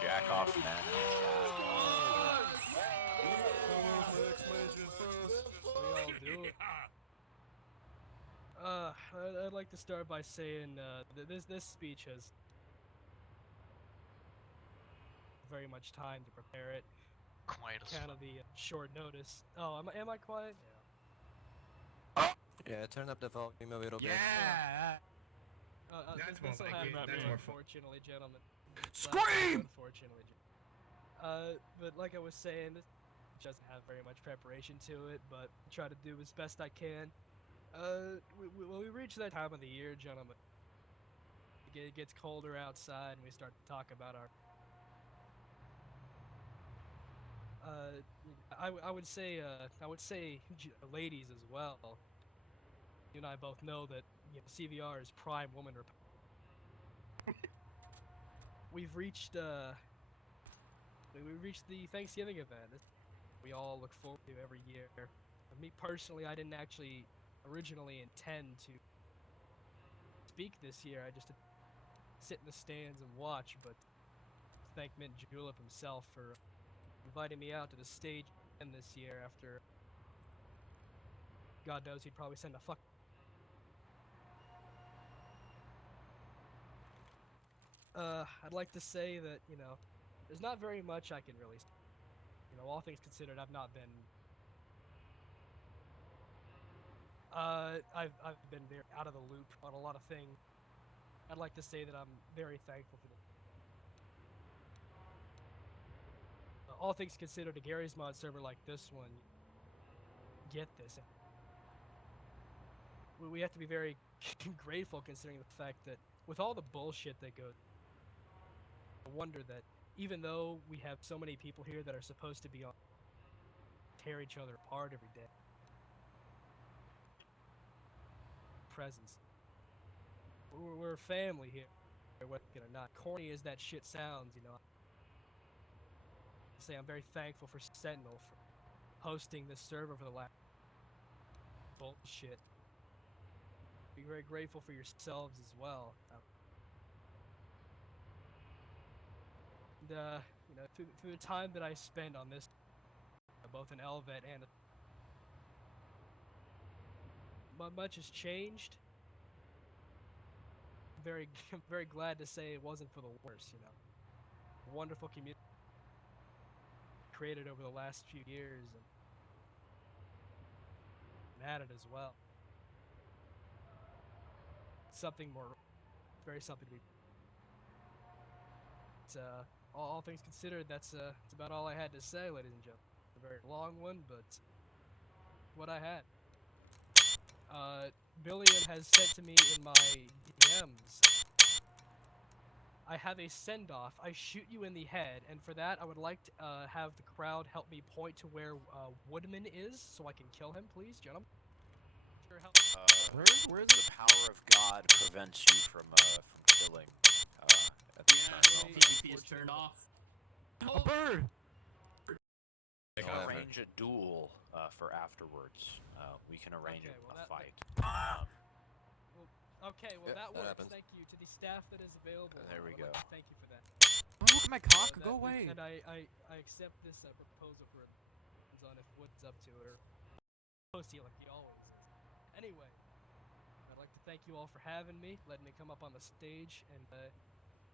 Jack off men. I'd like to start by saying this speech has very much time to prepare it. Quite a kind of the short notice. Oh, am I quiet? Yeah, turn up the volume a little bit. That's more this'll like happen it. That's here, more fun. unfortunately, gentlemen. Scream! Unfortunately. But like I was saying, this doesn't have very much preparation to it, but I try to do as best I can. When we reach that time of the year, gentlemen, it gets colder outside, and we start to talk about our. I would say ladies as well. You and I both know that CVR is prime woman. We've reached the Thanksgiving event. We all look forward to every year. Me personally, I didn't actually originally intend to speak this year. I just sit in the stands and watch. But thank Mint Julep himself for inviting me out to the stage again this year after God knows he'd probably send a fuck. I'd like to say that, there's not very much I can really say. All things considered, I've not been I've been very out of the loop on a lot of things. I'd like to say that I'm very thankful for all things considered, a Gary's Mod server like this one, get this. We have to be very grateful considering the fact that with all the bullshit that goes, I wonder that even though we have so many people here that are supposed to be on, tear each other apart every day. Presence. We're a family here, whether or not. Corny as that shit sounds, say I'm very thankful for Sentinel for hosting this server for the last bullshit. Be very grateful for yourselves as well. And, through the time that I spend on this, both in Elvet and much has changed. I'm very glad to say it wasn't for the worse. A wonderful community created over the last few years, and added as well. Something to be. It's, all things considered, that's about all I had to say, ladies and gentlemen. A very long one, but what I had. Billiam has sent to me in my p.m.s. I have a send-off. I shoot you in the head, and for that, I would like to have the crowd help me point to where Woodman is, so I can kill him, please, gentlemen. Sure help. Where's the power of God prevents you from killing at this time? PvP is turned off. A bird! We can arrange a duel for afterwards. We can arrange a fight. Okay, well that works. happens. Thank you to the staff that is available. There we I would go. like to thank you for that. Don't look at my cock, go away! And I accept this proposal for on if Wood's up to it, or posty like he always is. Anyway, I'd like to thank you all for having me, letting me come up on the stage, and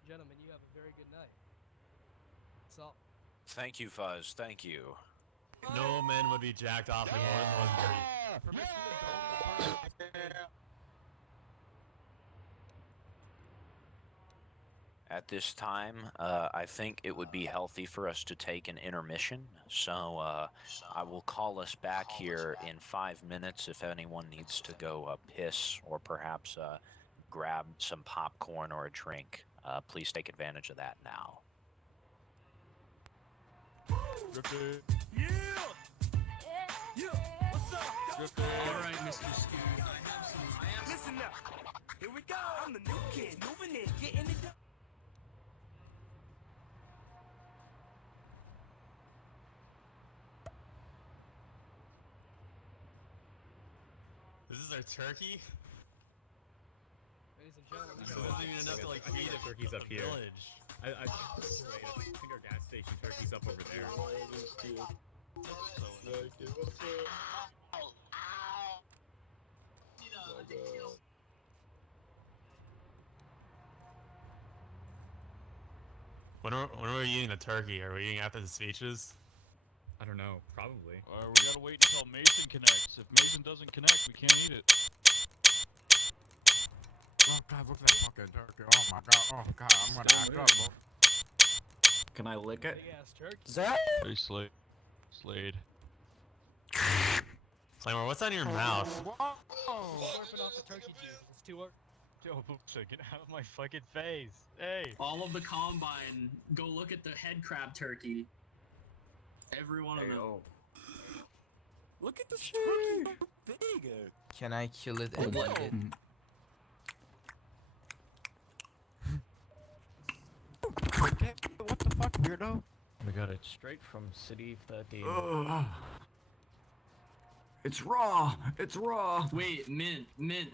gentlemen, you have a very good night. That's all. Thank you, Fuzz. Thank you. No men would be jacked off in more than At this time, I think it would be healthy for us to take an intermission. So I will call us back here in 5 minutes if anyone needs to go piss or perhaps grab some popcorn or a drink. Please take advantage of that now. Alright, Mr. Scoot. I have some. Listen up. Here we go. I'm the new kid, moving in, getting it done. This is our turkey? Ladies and gentlemen, This isn't even enough to like feed a turkeys up here. village. I think our gas station turkey's up over there. When are we eating the turkey? Are we eating after the speeches? I don't know, probably. We gotta wait until Mason connects. If Mason doesn't connect, we can't eat it. Oh god, look at that fucking turkey. Oh my god, oh god, I'm gonna act up, bro. Can I lick it? big ass turkey. Zach? Hey, Slade. Slade. Flamer, what's on your mouth? Slurping off the turkey juice. It's too hard. Yo, Boopsa, get out of my fucking face. Hey. All of the combine, go look at the head crab turkey. Every one of them. Look at this turkey! Big! Can I kill it and eat it? What the fuck, weirdo? We got it straight from City 13. It's raw! It's raw! Wait, Mint,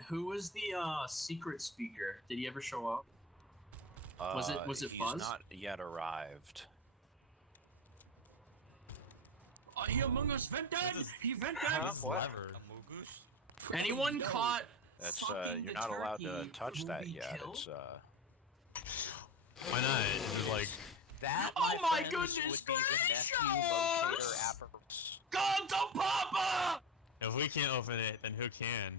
who was the secret speaker? Did he ever show up? Was it He's Fuzz? not yet arrived. Are he among us vented? He vented! What? Anyone caught? That's fucking you're the not allowed to turkey touch who that we yet. killed? It's Why not? It's like that. Oh my friends, goodness would be the nephew locator gracious! apparatus. Gone to Papa! if we can't open it, then who can?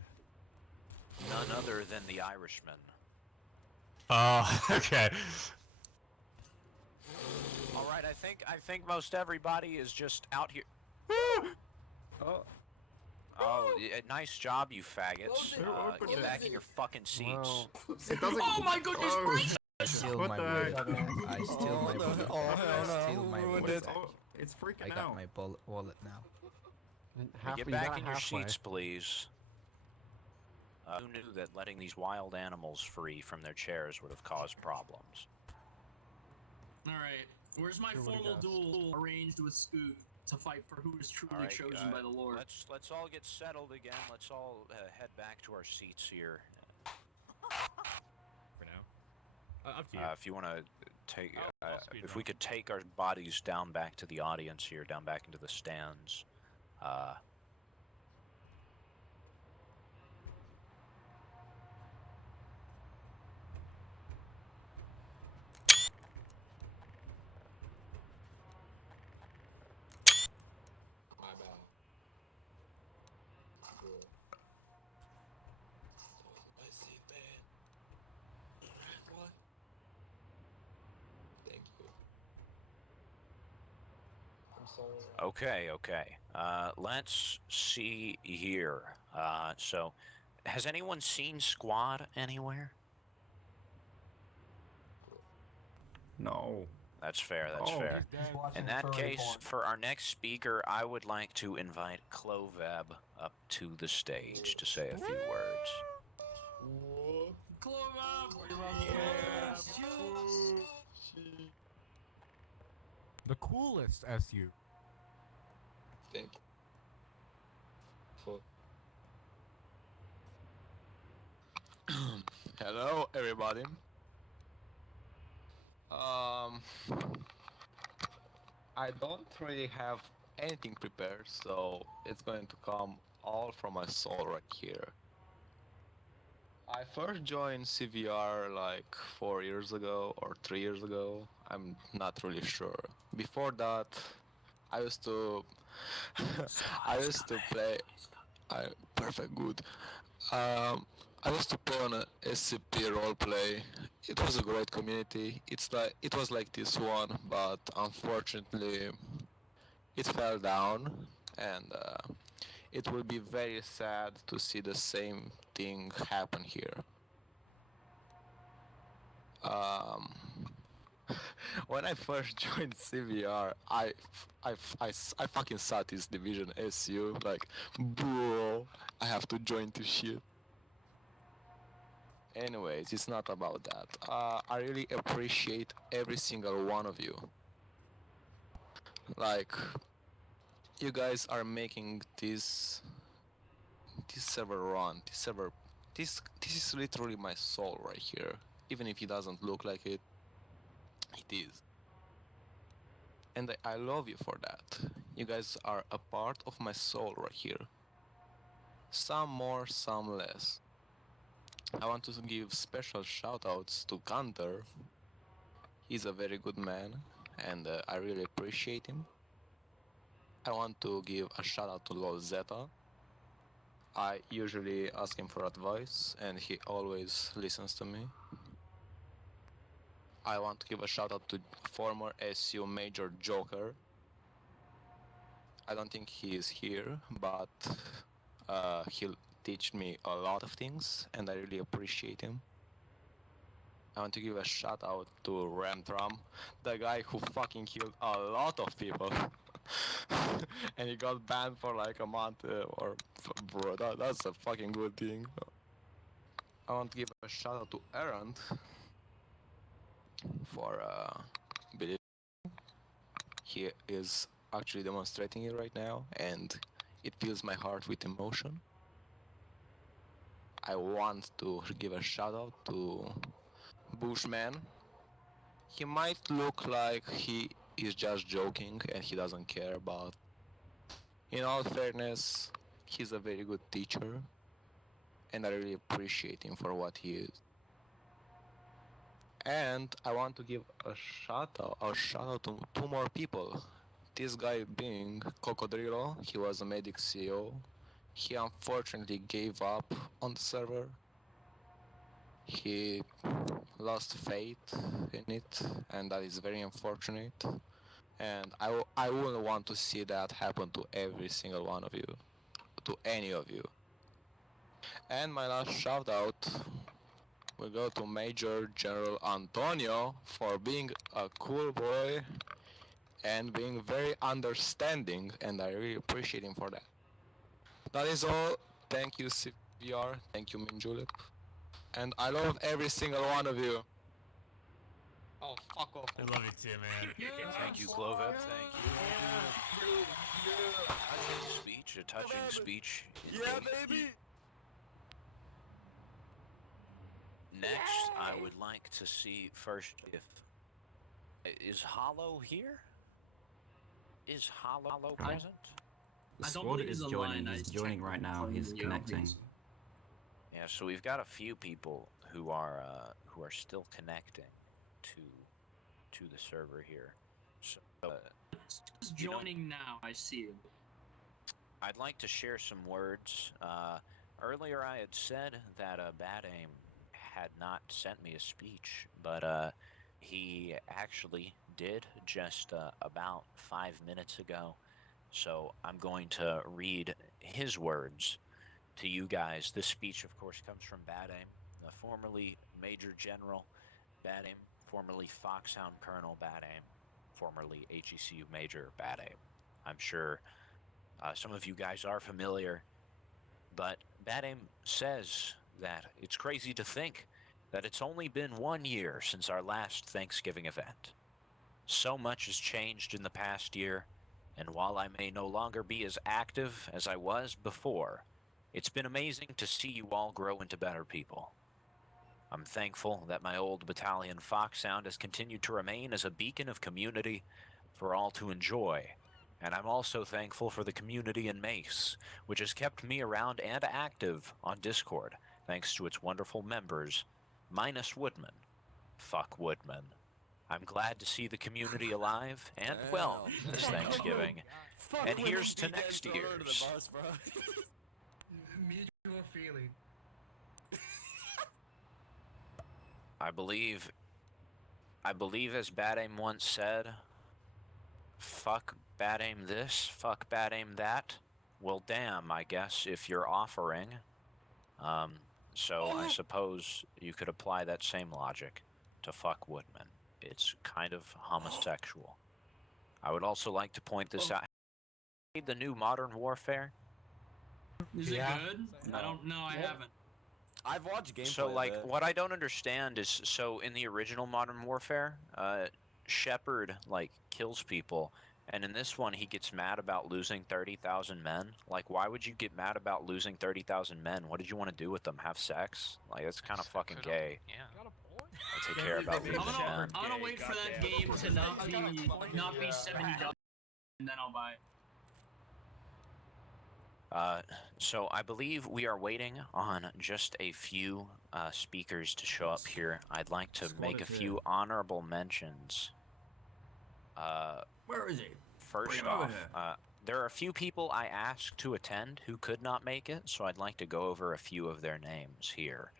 None other than the Irishman. Oh, okay. All right, I think most everybody is just out here. Oh, nice job, you faggots. Get back in your fucking seats. It doesn't. Oh my goodness gracious! I steal What my the wallet. heck? I steal my wallet. I steal my wallet. Oh, it's I freaking got out. my wallet now. Get back in your seats, please. Who knew that letting these wild animals free from their chairs would have caused problems? Alright, where's my formal duel arranged with Scoot to fight for who is truly All right, chosen by the Lord? Let's all get settled again. Let's all head back to our seats here. For now. Up to you. If you want to take, I'll speed if run. we could take our bodies down back to the audience here, down back into the stands. My bad. I see that. What? Thank you. I'm sorry. Okay. Let's see here. So, has anyone seen Squad anywhere? No. That's fair, that's Oh. fair. He's watching In that furry case, porn. for our next speaker, I would like to invite Kloveb up to the stage to say a few words. The coolest SU. Thank you. Hello, everybody. I don't really have anything prepared, so it's going to come all from my soul right here. I first joined CVR like 4 years ago or 3 years ago. I'm not really sure. Before that, I used to play. Perfect, good. I used to play on a SCP roleplay. It was a great community. It was like this one, but unfortunately, it fell down, and it will be very sad to see the same thing happen here. When I first joined CVR, I fucking saw this division SU, like, bro, I have to join this shit. Anyways, it's not about that. I really appreciate every single one of you. Like, you guys are making this server run. This is literally my soul right here. Even if it doesn't look like it, it is. And I love you for that. You guys are a part of my soul right here. Some more, some less. I want to give special shoutouts to Gunter. He's a very good man, and I really appreciate him. I want to give a shoutout to Lolzeta. I usually ask him for advice, and he always listens to me. I want to give a shoutout to former SU Major Joker. I don't think he is here, but he'll teach me a lot of things, and I really appreciate him. I want to give a shout out to Ramtram, the guy who fucking killed a lot of people. And he got banned for like a month, bro, that's a fucking good thing. I want to give a shout out to Errant for believing. He is actually demonstrating it right now, and it fills my heart with emotion. I want to give a shout out to Bushman. He might look like he is just joking and he doesn't care, but in all fairness, he's a very good teacher, and I really appreciate him for what he is. And I want to give a shout out to two more people. This guy being Cocodrillo, he was a medic CEO. He unfortunately gave up on the server. He lost faith in it, and that is very unfortunate. And I wouldn't want to see that happen to every single one of you, to any of you. And my last shout out will go to Major General Antonio for being a cool boy and being very understanding, and I really appreciate him for that. That is all. Thank you, CVR. Thank you, Julep. And I love every single one of you. Oh, fuck off. I love you too, man. Thank you, Kloveb. Thank you. A touching speech. Yeah, baby. Next, I would like to see first if is Hollow here? Is Hollow present? The squad is joining. He's joining right now. He's connecting. Yeah, so we've got a few people who are still connecting to the server here. So He's joining now. I see him. I'd like to share some words. Earlier I had said that Badaim had not sent me a speech, but he actually did just about 5 minutes ago. So I'm going to read his words to you guys. This speech, of course, comes from Badaim, formerly Major General Badaim formerly Foxhound Colonel Badaim, formerly HECU Major Badaim. I'm sure some of you guys are familiar, but Badaim says that it's crazy to think that it's only been 1 year since our last Thanksgiving event. So much has changed in the past year, and while I may no longer be as active as I was before, it's been amazing to see you all grow into better people. I'm thankful that my old battalion Foxhound has continued to remain as a beacon of community for all to enjoy, and I'm also thankful for the community in Mace, which has kept me around and active on Discord, thanks to its wonderful members, minus Woodman. Fuck Woodman. I'm glad to see the community alive and well this Thanksgiving. And here's to next year's. Mutual feeling. I believe as Badaim once said, fuck Badaim this, fuck Badaim that. Well, damn, I guess, if you're offering. So I suppose you could apply that same logic to fuck Woodman. It's kind of homosexual. I would also like to point this out. The new Modern Warfare? Is it good? I don't know, I haven't. I've watched gameplay. So, like, of it. what I don't understand is, so in the original Modern Warfare, Shepard, like, kills people, and in this one he gets mad about losing 30,000 men. Like, why would you get mad about losing 30,000 men? What did you want to do with them? Have sex? Like, that's kind of fucking gay. Yeah. I take care about losing men. I'm gonna wait for that game to not be $70, and then I'll buy it. So I believe we are waiting on just a few speakers to show up here. I'd like to make a few honorable mentions. Where is he? First off, there are a few people I asked to attend who could not make it, so I'd like to go over a few of their names here.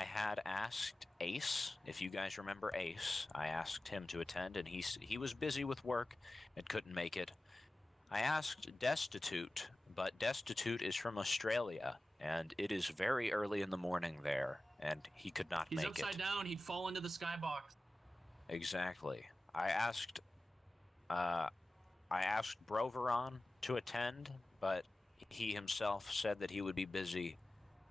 I had asked Ace, if you guys remember Ace, I asked him to attend, and he was busy with work and couldn't make it. I asked Destitute, but Destitute is from Australia, and it is very early in the morning there, and he could not He's make upside it. down, he'd fall into the skybox. Exactly. I asked Broveron to attend, but he himself said that he would be busy.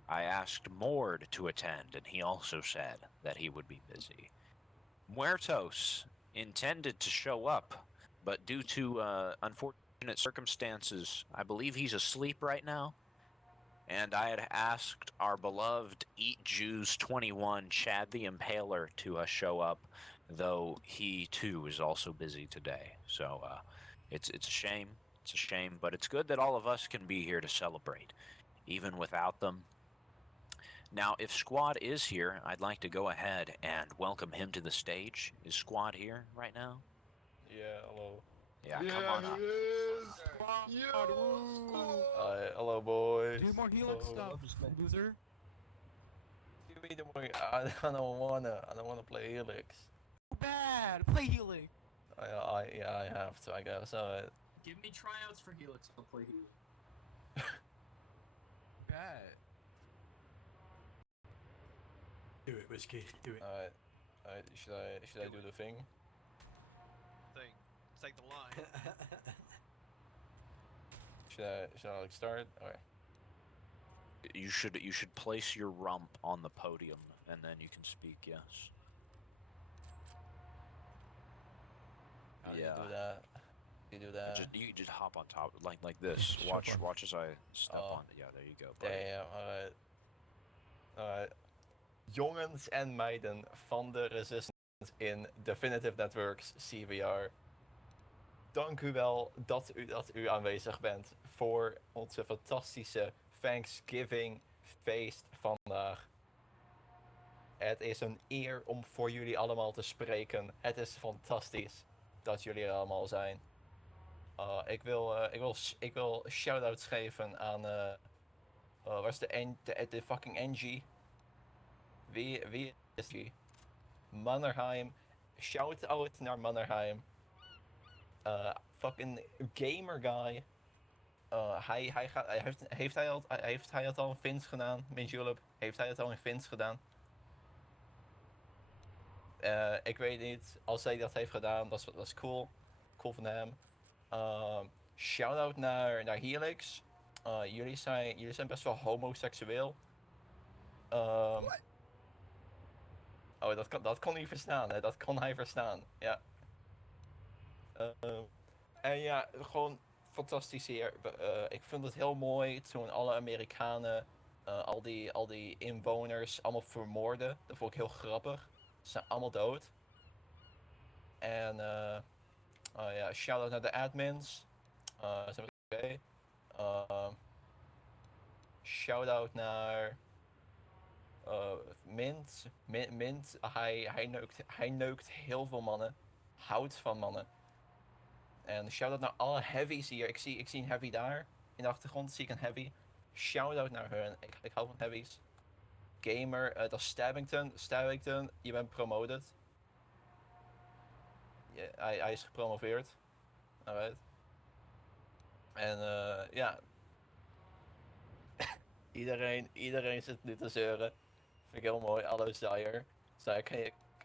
I asked Mord to attend, and he also said that he would be busy. Muertos intended to show up, but due to unfortunate circumstances, I believe he's asleep right now. And I had asked our beloved Eat Jews 21 Chad the Impaler to show up, though he too is also busy today. So it's a shame. It's a shame, but it's good that all of us can be here to celebrate, even without them. Now, if Squad is here, I'd like to go ahead and welcome him to the stage. Is Squad here right now? Yeah, hello. Yeah, come on up. Hello, boys. Do more helix stuff, loser. Give me the more. I don't wanna play helix. Too bad. Play helix. I have to, I guess. Give me tryouts for Helix, I'll play Helix. Bad. Do it, Whiskey. Do it. Alright. Should I do the thing? Take the line. Should I like start? Okay. You should place your rump on the podium, and then you can speak. Yes. How do you do that? You do that. You just hop on top, like this. Watch as I step on. Yeah, there you go. Buddy. Damn. Alright. Jongens en meiden van de Resistance in Definitive Networks CVR. Dank u wel dat u aanwezig bent voor onze fantastische Thanksgiving feest vandaag. Het is een eer om voor jullie allemaal te spreken. Het is fantastisch dat jullie er allemaal zijn. Ik wil shoutouts geven aan waar is de fucking NG? Wie is die? Mannerheim. Shoutout naar Mannerheim. Fucking gamer guy. Heeft hij het al in Fins gedaan? Met julep? Heeft hij het al in Fins gedaan? Ik weet niet, als hij dat heeft gedaan, dat is cool. Cool van hem. Shoutout naar Helix. Jullie zijn best wel homoseksueel. Oh, dat kon hij verstaan, hè? Dat kon hij verstaan, ja. En ja, gewoon fantastisch hier. Ik vind het heel mooi toen alle Amerikanen al die inwoners allemaal vermoorden. Dat vond ik heel grappig. Ze zijn allemaal dood. En ja, shout-out naar de admins. Ze zijn oké. Shout-out naar Mint. Hij neukt heel veel mannen. Houdt van mannen. En shout-out naar alle heavies hier. Ik zie een heavy daar. In de achtergrond zie ik een heavy. Shout-out naar hun. Ik hou van heavies. Gamer, dat is Stabington. Stabington, je bent promoted. Hij is gepromoveerd. Alright. En ja. iedereen zit nu te zeuren. Vind ik heel mooi. Hallo Zaire. Zaire,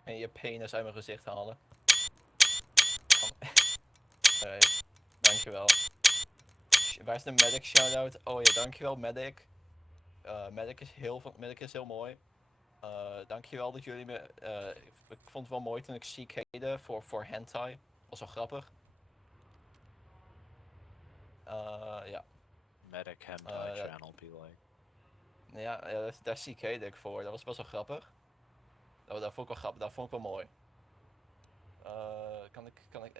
kan je je penis uit mijn gezicht halen? Alright, dankjewel. Waar is de medic shoutout? Oh ja, dankjewel medic. Medic is heel mooi. Dankjewel dat jullie me... ik vond het wel mooi toen ik ziek heette voor hentai. Was wel grappig. Ja. Medic hentai channel, be like. Ja, daar ziek heette ik voor. Dat was best wel grappig. Dat vond ik wel grappig. Dat vond ik wel mooi.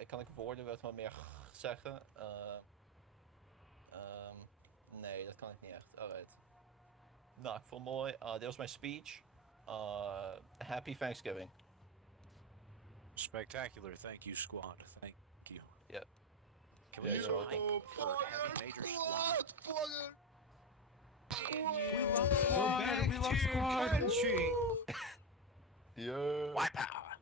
Kan ik woorden wat maar meer zeggen? Nee, dat kan ik niet echt. Alright. Nou, ik vond het mooi. Dit was mijn speech. Happy Thanksgiving. Spectacular, thank you squad, thank you. Yeah. Can we do a hike for heavy major squad? We love squad! We love squad! Country! Yeah. Wipe out!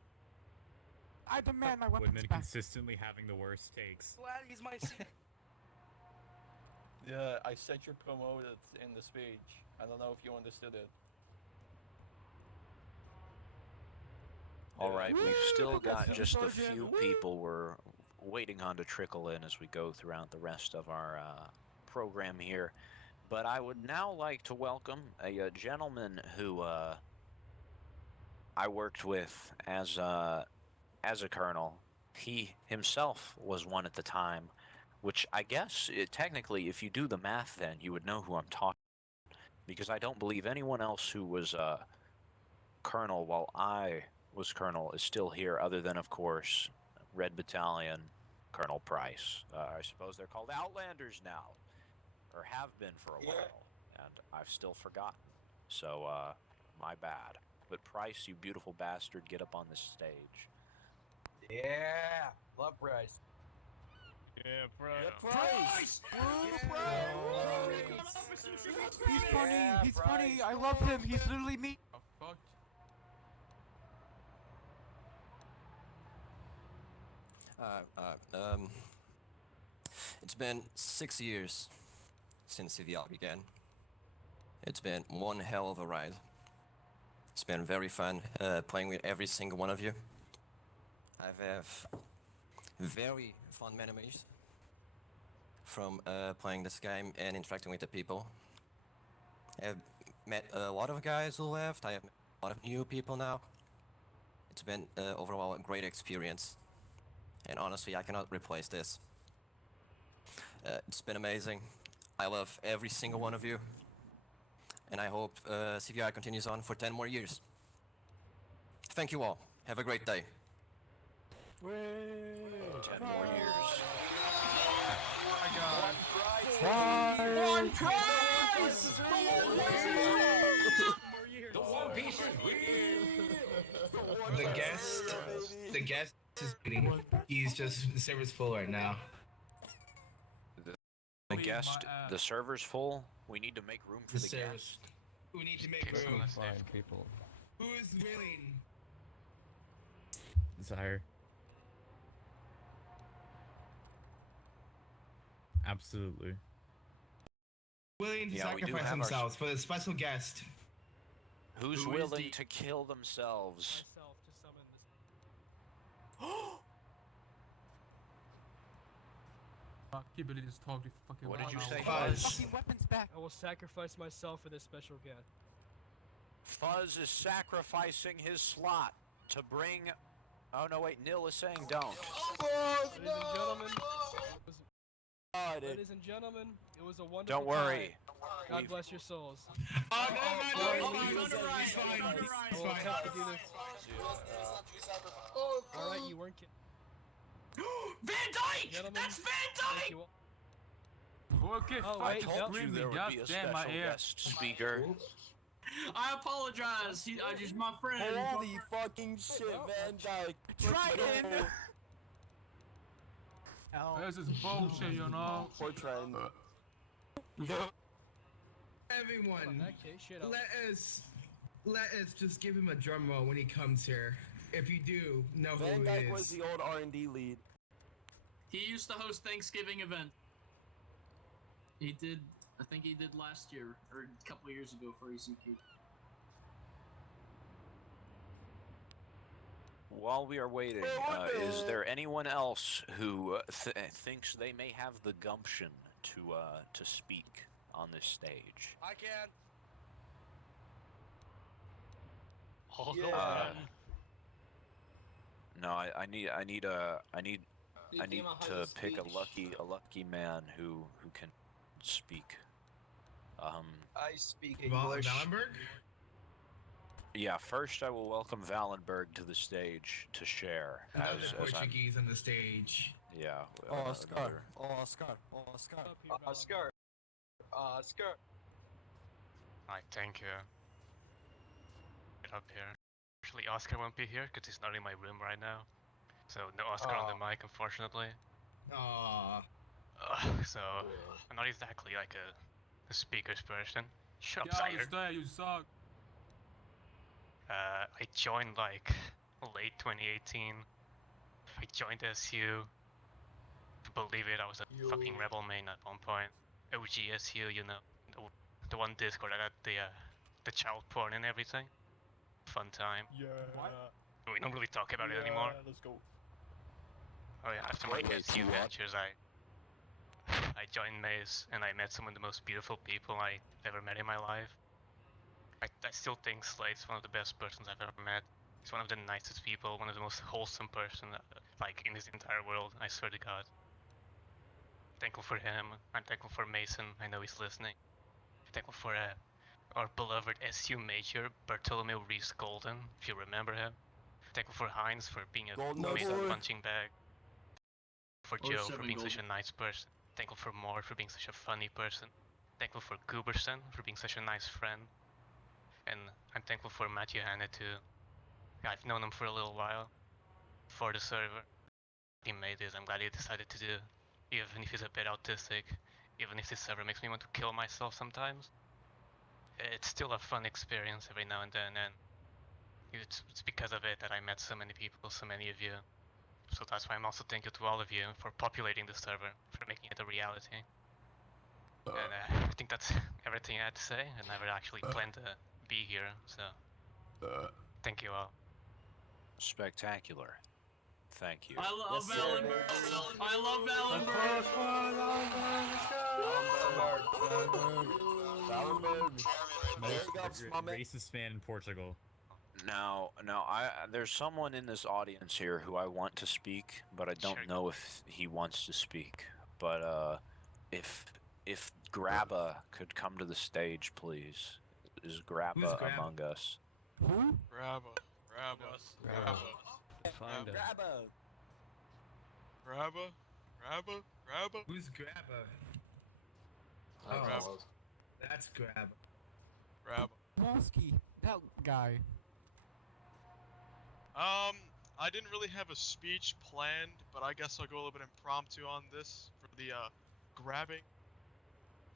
I demand my weapons Woodman back. consistently having the worst takes. Slade, he's my seat. Yeah, I said you're promoted in the speech. I don't know if you understood it. Alright, we've still got just a few people we're waiting on to trickle in as we go throughout the rest of our program here. But I would now like to welcome a gentleman who I worked with as a colonel. He himself was one at the time, which I guess technically, if you do the math, then you would know who I'm talking about, because I don't believe anyone else who was colonel while I was colonel is still here, other than, of course, Red Battalion, Colonel Price. I suppose they're called Outlanders now, or have been for a while, and I've still forgotten. So, my bad. But Price, you beautiful bastard, get up on this stage. Yeah, love Bryce. Yeah, Price. Price! He's funny, he's funny, I love him, he's literally me. Oh, fuck. It's been 6 years since CVR began. It's been one hell of a ride. It's been very fun playing with every single one of you. I have very fun memories from playing this game and interacting with the people. I've met a lot of guys who left. I have met a lot of new people now. It's been overall a great experience. And honestly, I cannot replace this. It's been amazing. I love every single one of you. And I hope CVI continues on for 10 more years. Thank you all. Have a great day. 10 more years. One prize! The One Piece is real! The guest is waiting. He's just, the server's full right now. The guest, the server's full. We need to make room for the guest. We need to make room. Find people. Who is willing? Desire. Absolutely. Willing to Yeah, we do sacrifice have our themselves for the special guest. Who's Who is willing the- to kill themselves? Keep it just talk to fucking. What did you say, Fuzz? Fuzz? Weapons back. I will sacrifice myself for this special guest. Fuzz is sacrificing his slot to bring. Oh no, wait. Nil is saying don't. Ladies and gentlemen, it was a wonderful. Don't worry. God We've- bless your souls. Oh, no, He's fine. He's We'll fine. attempt to do this. All right, you weren't kidding. Van Dyke! Gentlemen, That's Van thank Dyke! you all. Okay, Oh, fuck wait, you, no. screaming, There would god be a damn my special ear. guest speaker. I apologize. I just my friend. Holy fucking shit, Van Dyke. Triton! This is bullshit, you know. Poor Triton. Everyone, In that case, shit, I'll- let us just give him a drum roll when he comes here. If you do know Van who Dyke it was is. the old R&D lead. He used to host Thanksgiving event. He did. I think he did last year or a couple years ago for ECQ. While we are waiting, is there anyone else who thinks they may have the gumption to speak on this stage? I can. All Yeah. go on. No, I need Dima, how to you pick a speak? lucky man who can speak. I speak Val- English. Valenberg? Yeah, first I will welcome Valenberg to the stage to share. Another As I'm, Portuguese on the stage. yeah. Oscar. another- Oscar. Up here, Oscar. Oscar. I think get up here. Actually, Oscar won't be here because he's not in my room right now. So no Oscar on the mic, unfortunately. Aww. So I'm not exactly like a speaker's person. Shut up, Yeah, Sire. it's there, you suck. I joined like late 2018. I joined SU. Believe it, I was a fucking rebel main at one point. OG SU, you know, the one Discord that had the child porn and everything. Fun time. Yeah. We don't really talk about it anymore. Let's go. Oh yeah, after my SU adventures, I joined Maze and I met some of the most beautiful people I ever met in my life. I still think Slade's one of the best persons I've ever met. He's one of the nicest people, one of the most wholesome person like in this entire world. I swear to God. Thankful for him. I'm thankful for Mason. I know he's listening. Thankful for our beloved SU major Bartholomew Reese Golden, if you remember him. Thankful for Heinz for being a Golden amazing boy. punching bag. For Or Joe for seven being such a golden. nice person. Thankful for Moore for being such a funny person. Thankful for Gooberson for being such a nice friend. And I'm thankful for Matthew Hanna too. I've known him for a little while. For the server. He made this, I'm glad he decided to do. Even if he's a bit autistic. Even if this server makes me want to kill myself sometimes. It's still a fun experience every now and then, and it's because of it that I met so many people, so many of you. So that's why I'm also thankful to all of you for populating the server, for making it a reality. And I think that's everything I had to say. I never actually planned to be here, so thank you all. Spectacular. Thank you. I love Valenberg. I love Valenberg. Most racist man in Portugal. Now, there's someone in this audience here who I want to speak, but I don't know if he wants to speak. But if Grabba could come to the stage, please. Is Grabba Grabba? among us? Who? Grabba. Find us. Grabba. Who's Grabba? Grabba. Oh, that's Grabba. Kowalski, that guy. I didn't really have a speech planned, but I guess I'll go a little bit impromptu on this for the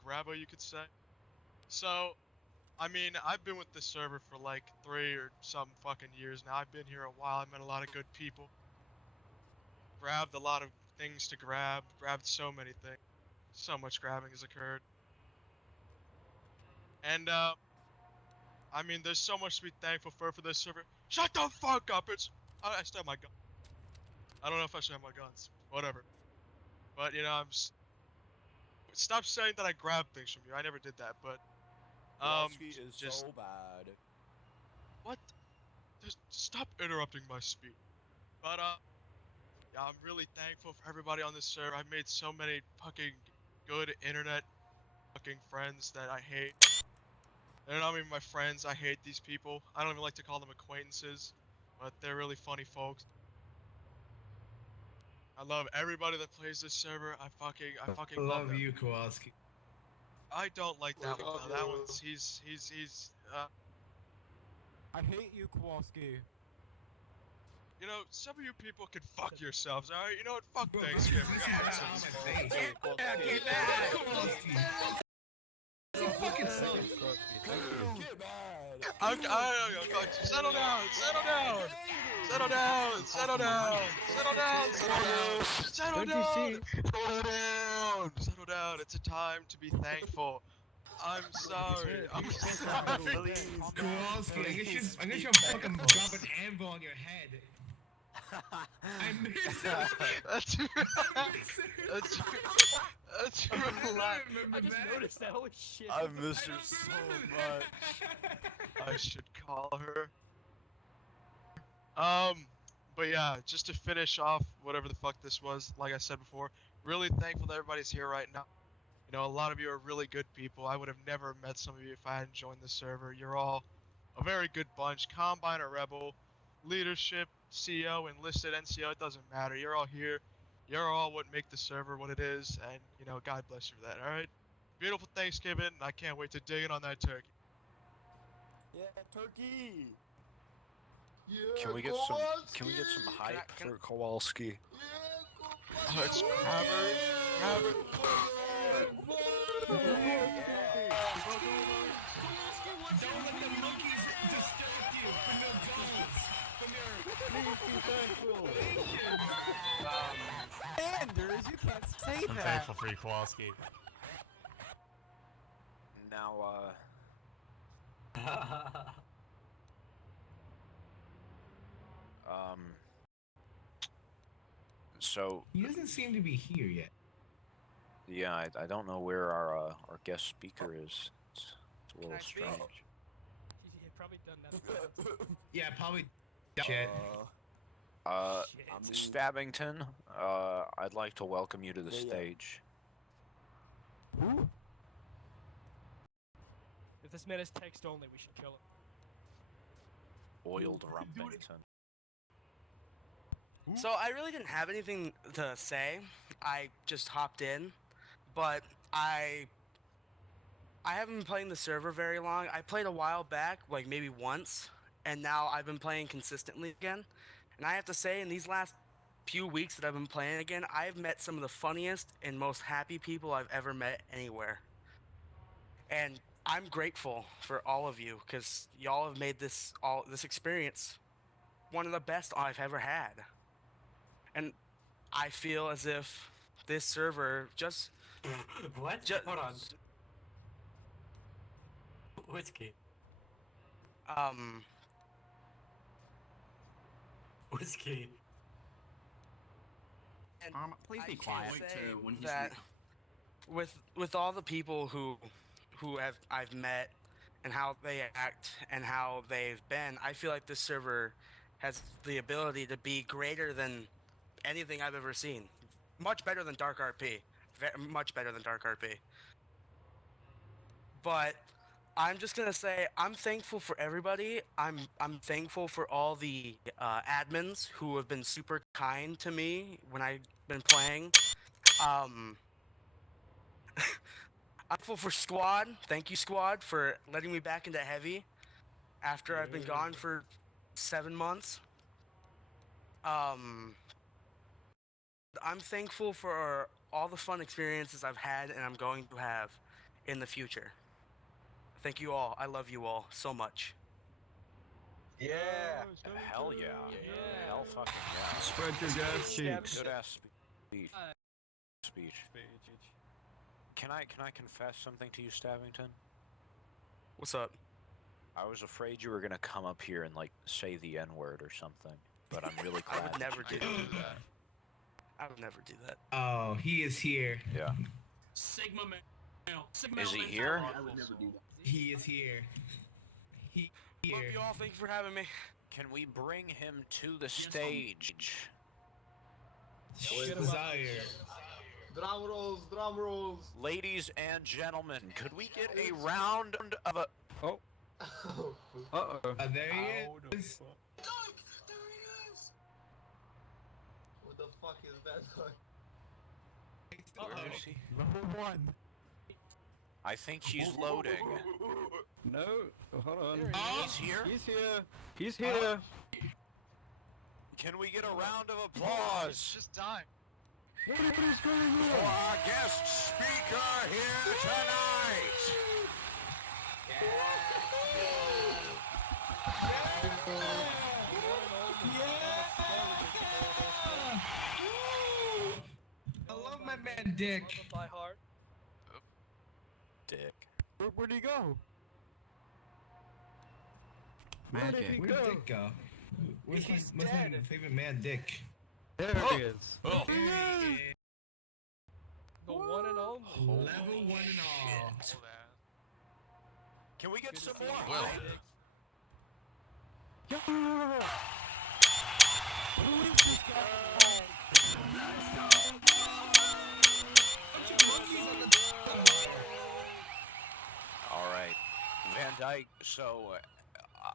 grabba, you could say. So, I mean, I've been with this server for like 3 or some fucking years now. I've been here a while. I met a lot of good people. Grabbed a lot of things to grab. Grabbed so many things. So much grabbing has occurred. And, I mean, there's so much to be thankful for this server. Shut the fuck up! I still have my gun. I don't know if I should have my guns. Whatever. But you know, stop saying that I grabbed things from you. I never did that. But Kowalski is just so bad. what? Just stop interrupting my speech. But yeah, I'm really thankful for everybody on this server. I've made so many fucking good internet fucking friends that I hate. They're not even my friends. I hate these people. I don't even like to call them acquaintances, but they're really funny folks. I love everybody that plays this server. I fucking love them. you, Kowalski. I don't like that one. Though. That one's he's I hate you, Kowalski. You know, some of you people can fuck yourselves, alright? You know what? Fuck Thanksgiving. Settle down, settle down, settle down, settle down, settle down, settle down, settle down. It's a time to be thankful. I'm sorry. I'm sorry. Kowalski, I'm gonna fucking drop an anvil on your head. I miss it. That's real life. I just noticed that. Holy shit. I miss her so much. I should call her. But yeah, just to finish off whatever the fuck this was, like I said before, really thankful that everybody's here right now. You know, a lot of you are really good people. I would have never met some of you if I hadn't joined the server. You're all a very good bunch. Combine or Rebel, leadership, CO, enlisted, NCO, it doesn't matter. You're all here. You're all what make the server what it is, and, you know, God bless you for that, alright? Beautiful Thanksgiving, and I can't wait to dig in on that turkey. Yeah, turkey! Yeah, Can we get some hype for Kowalski? Oh, it's grabber. Anders, you can't say I'm that. thankful for you, Kowalski. Now, so He doesn't seem to be here yet. yeah, I don't know where our guest speaker is. It's a little strange. He's probably done that. Yeah, probably. Shit. Stabington, I'd like to welcome you to the stage. Who? If this man is text only, we should kill him. Oiled Rumpington. So I really didn't have anything to say. I just hopped in, but I haven't been playing the server very long. I played a while back, like maybe once, and now I've been playing consistently again. And I have to say, in these last few weeks that I've been playing again, I've met some of the funniest and most happy people I've ever met anywhere. And I'm grateful for all of you, because y'all have made this experience one of the best I've ever had. And I feel as if this server just... What? Hold on. Whiskey. Whiskey. And please be I quiet. can't say that with all the people who I've met and how they act and how they've been, I feel like this server has the ability to be greater than anything I've ever seen. Much better than Dark RP. Much better than Dark RP. But I'm just gonna say I'm thankful for everybody. I'm thankful for all the admins who have been super kind to me when I've been playing. I'm thankful for Squad. Thank you, Squad, for letting me back into Heavy after I've been gone for 7 months. I'm thankful for all the fun experiences I've had and I'm going to have in the future. Thank you all. I love you all so much. Yeah. Hell yeah. Hell fucking yeah. Spread your gas cheeks. Good ass speech. Can I confess something to you, Stabington? What's up? I was afraid you were gonna come up here and like say the N-word or something, but I'm really glad. I would never do that. I would never do that. Oh, he is here. Yeah. Sigma male. Sigma Is he male here? mentality. I would never do that. He is here. He Love here. you all. Thank you for having me. Can we bring him to the stage? Desire. Drum rolls, drum rolls. Ladies and gentlemen, could we get a round of a... Oh. Uh-oh. There he is. Dyke, there he is. What the fuck is that? Where is he? Number one. I think he's loading. No, hold on. He's here? He's here. He's here. Can we get a round of applause Just die. What is going on? for our guest speaker here tonight? I love my man Dick. By heart. Dick. Where'd he go? Where'd Magic. Dick go? Where's my favorite man Dick? There he is. Oh. The one and only. Level 1 and all. Can we get Good to some see more? you. hype? Yeah. Who is this guy? All right, Van Dyke. So,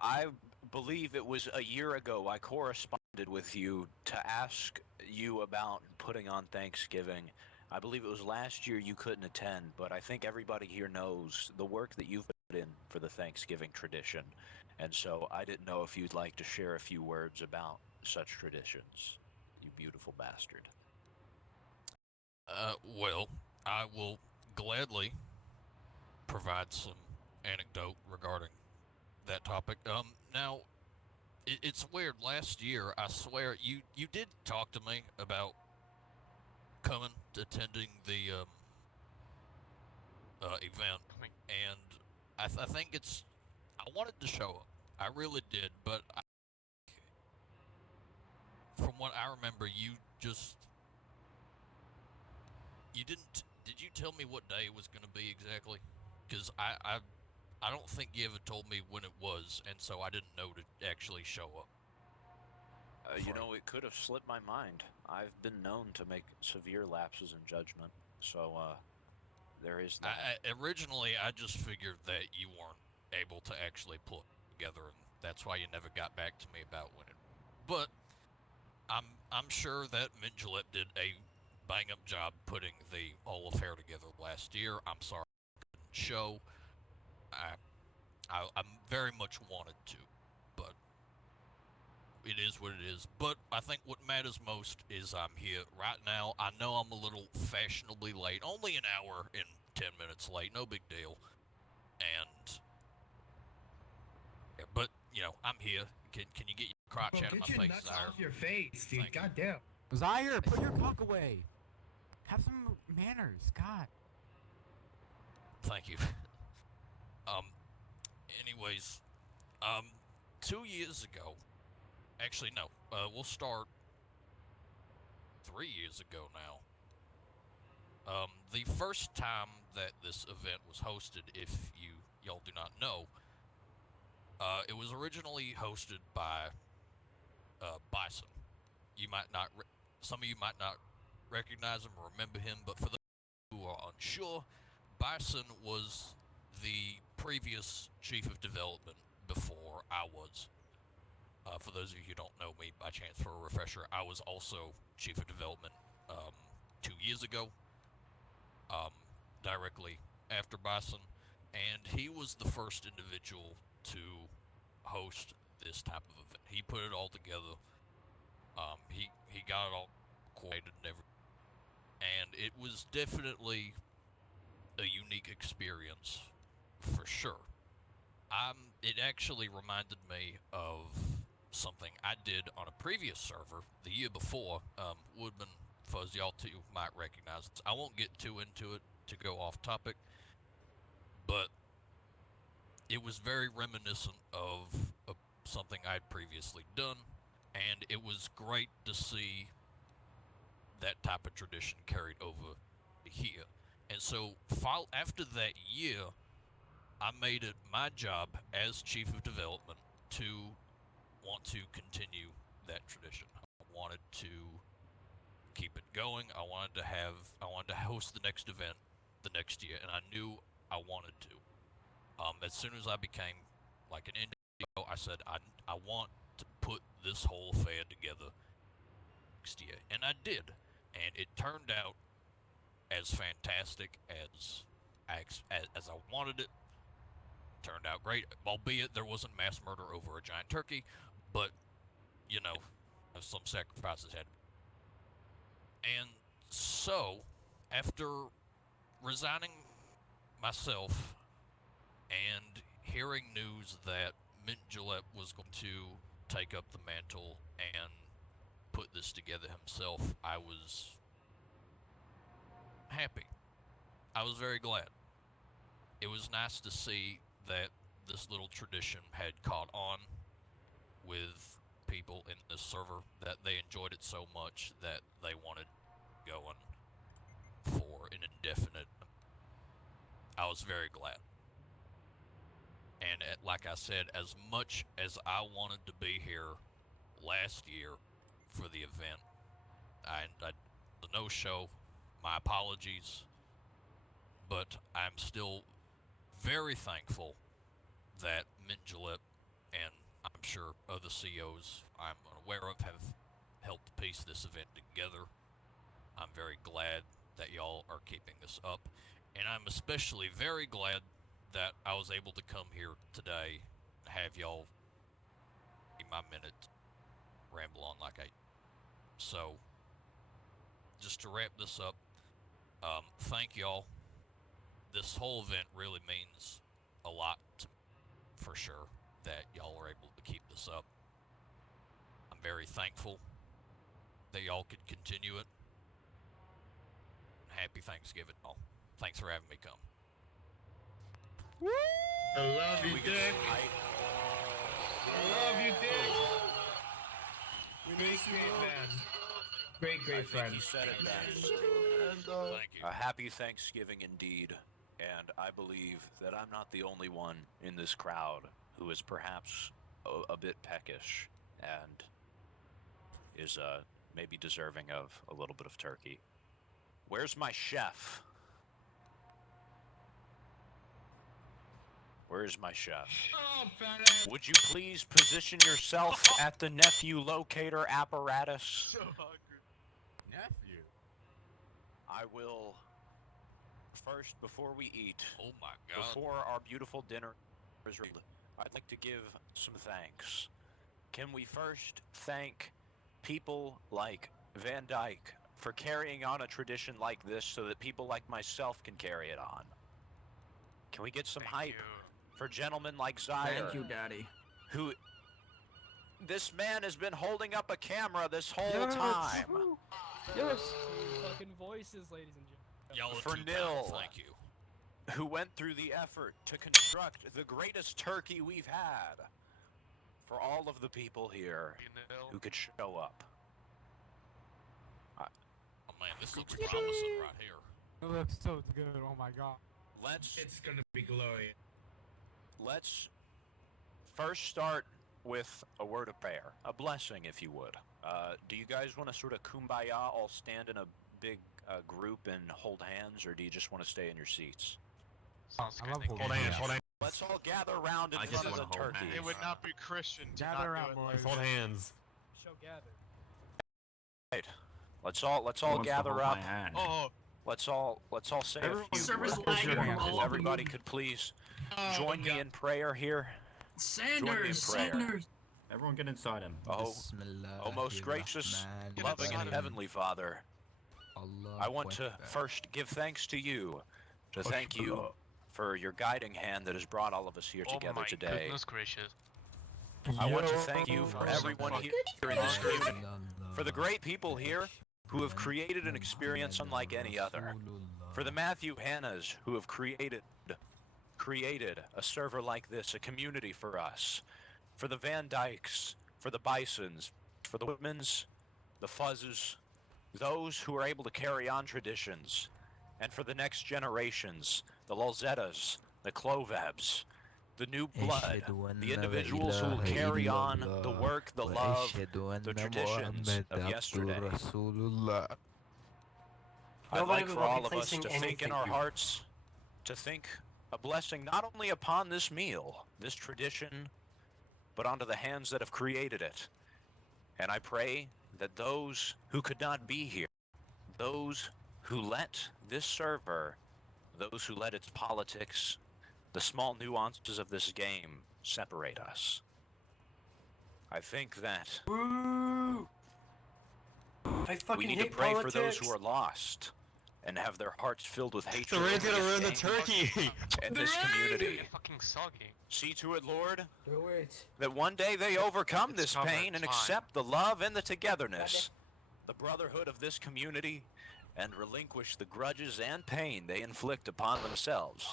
I believe it was a year ago I corresponded with you to ask you about putting on Thanksgiving. I believe it was last year you couldn't attend, but I think everybody here knows the work that you've put in for the Thanksgiving tradition. And so I didn't know if you'd like to share a few words about such traditions, you beautiful bastard. Well, I will gladly provide some anecdote regarding that topic. Now, it's weird. Last year, I swear, you did talk to me about coming, attending the event, and I think I wanted to show up. I really did, but from what I remember, you didn't. Did you tell me what day it was going to be exactly? Because I don't think you ever told me when it was, and so I didn't know to actually show up. You know, it could have slipped my mind. I've been known to make severe lapses in judgment, so there is that. Originally, I just figured that you weren't able to actually pull it together, and that's why you never got back to me about when it. But I'm sure that Julep did a bang-up job putting the whole affair together last year. I'm sorry I couldn't show. I very much wanted to, but it is what it is. But I think what matters most is I'm here right now. I know I'm a little fashionably late, only an hour and 10 minutes late, no big deal. And yeah, but you know, I'm here. Can you get your crotch out of my Get your face, nuts Zaire? off your face, dude. Thank you. Goddamn. Zaire, put your cock away. Have some manners. God. Thank you. Anyways, 2 years ago, actually no, we'll start 3 years ago now. The first time that this event was hosted, if y'all do not know, it was originally hosted by Bison. You might not, some of you might not recognize him or remember him, but for those who are unsure, Bison was the previous chief of development before I was. For those of you who don't know me, by chance for a refresher, I was also chief of development 2 years ago, directly after Bison, and he was the first individual to host this type of event. He put it all together. He got it all coordinated and everything, and it was definitely a unique experience for sure. It actually reminded me of something I did on a previous server the year before. Woodman, Fuzz, y'all too might recognize it. I won't get too into it to go off topic, but it was very reminiscent of something I'd previously done, and it was great to see that type of tradition carried over here. And so, after that year, I made it my job as Chief of Development to want to continue that tradition. I wanted to keep it going. I wanted to host the next event the next year, and I knew I wanted to. As soon as I became like an NDO, I said I want to put this whole affair together next year, and I did, and it turned out as fantastic as I wanted it. Turned out great, albeit there wasn't mass murder over a giant turkey, but you know, some sacrifices had. And so, after resigning myself and hearing news that Mint Julep was going to take up the mantle and put this together himself, I was happy. I was very glad. It was nice to see that this little tradition had caught on with people in this server, that they enjoyed it so much that they wanted going for an indefinite. I was very glad. And like I said, as much as I wanted to be here last year for the event, the no-show, my apologies, but I'm still very thankful that Mint Julep and I'm sure other COs I'm unaware of have helped piece this event together. I'm very glad that y'all are keeping this up, and I'm especially very glad that I was able to come here today and have y'all in my minute ramble on like I. So, just to wrap this up, thank y'all. This whole event really means a lot to me, for sure, that y'all were able to keep this up. I'm very thankful that y'all could continue it. Happy Thanksgiving, all. Thanks for having me come. I love you, Dick. I love you, Dick. Great man. Great friend. He said it best. Thank you. A happy Thanksgiving indeed, and I believe that I'm not the only one in this crowd who is perhaps a bit peckish and is maybe deserving of a little bit of turkey. Where's my chef? Where's my chef? Oh, fat ass. Would you please position yourself at the nephew locator apparatus? So hungry. Nephew. I will first, before we eat, Oh my God. before our beautiful dinner is ready, I'd like to give some thanks. Can we first thank people like Van Dyke for carrying on a tradition like this so that people like myself can carry it on? Can we get some hype for gentlemen like Zyre? Thank you, Daddy. Who... This man has been holding up a camera this whole time. Yes. Two fucking voices, ladies and gentlemen. Y'all are For too Nil. proud, thank you. Who went through the effort to construct the greatest turkey we've had. For all of the people here who could show up. Oh man, this looks promising right here. It looks so good. Oh my god. It's gonna be glorious. Let's first start with a word of prayer, a blessing, if you would. Do you guys want to sort of kumbaya, all stand in a big group and hold hands, or do you just want to stay in your seats? I love holding hands. Hold hands. Let's all gather around in I front just of the wanna hold turkey. hands. It would not be Christian to Gather not around, do it. boys. Let's hold hands. Show gathered. Right. Let's all Who wants to gather hold up. my hand? Oh, Let's all say Everyone a few servers words. lagging all If over. everybody could please join me in prayer here. Sanders, prayer. Sanders. Everyone get inside him. Oh most gracious, Get loving inside and him. heavenly Father, I want to first give thanks to you, to thank you for your guiding hand that has brought all of us here together today. Goodness gracious. I want to thank you for everyone here in this community, for the great people here who have created an experience unlike any other, for the Matthew Hannas who have created a server like this, a community for us, for the Van Dykes, for the Bisons, for the Woodmans, the Fuzzes, those who are able to carry on traditions, and for the next generations, the Lolzetas, the Klovebs, the new blood, the individuals who will carry on the work, the love, the traditions of yesterday. I'd like for all of us to think in our hearts, to think a blessing not only upon this meal, this tradition, but onto the hands that have created it. And I pray that those who could not be here, those who let this server, those who let its politics, the small nuances of this game separate us. I think that we need to pray for those who are lost and have their hearts filled with hatred. The raid's gonna ruin the turkey! And this community. Fucking soggy. See to it, Lord, Do it. that one day they overcome It's this covered, pain and it's fine. accept the love and the togetherness, the brotherhood of this community, and relinquish the grudges and pain they inflict upon themselves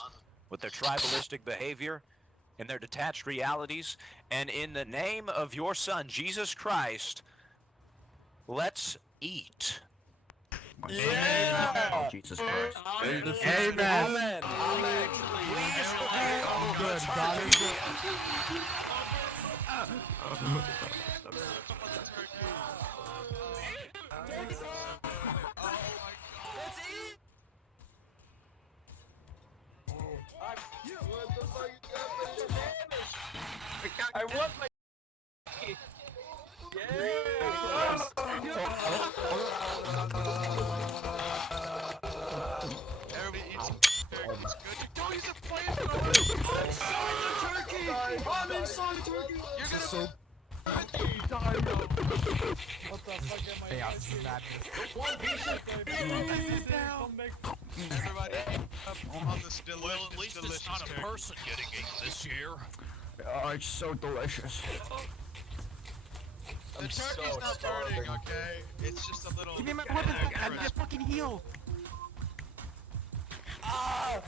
with their tribalistic behavior and their detached realities. And in the name of your Son, Jesus Christ, let's eat. Yeah! Jesus Christ. Amen. Amen. Please good. I want my. Everybody eats turkey. It's good. Don't use a flamethrower. I'm inside the turkey. You're gonna so What the fuck am I? chaos and madness. One piece Everybody on this delicious, Well, at least it's not a turkey. person getting eaten this year. Oh, it's so delicious. The turkey's not burning, okay? It's just a little. Give me my weapon! I need a fucking heal! Ah!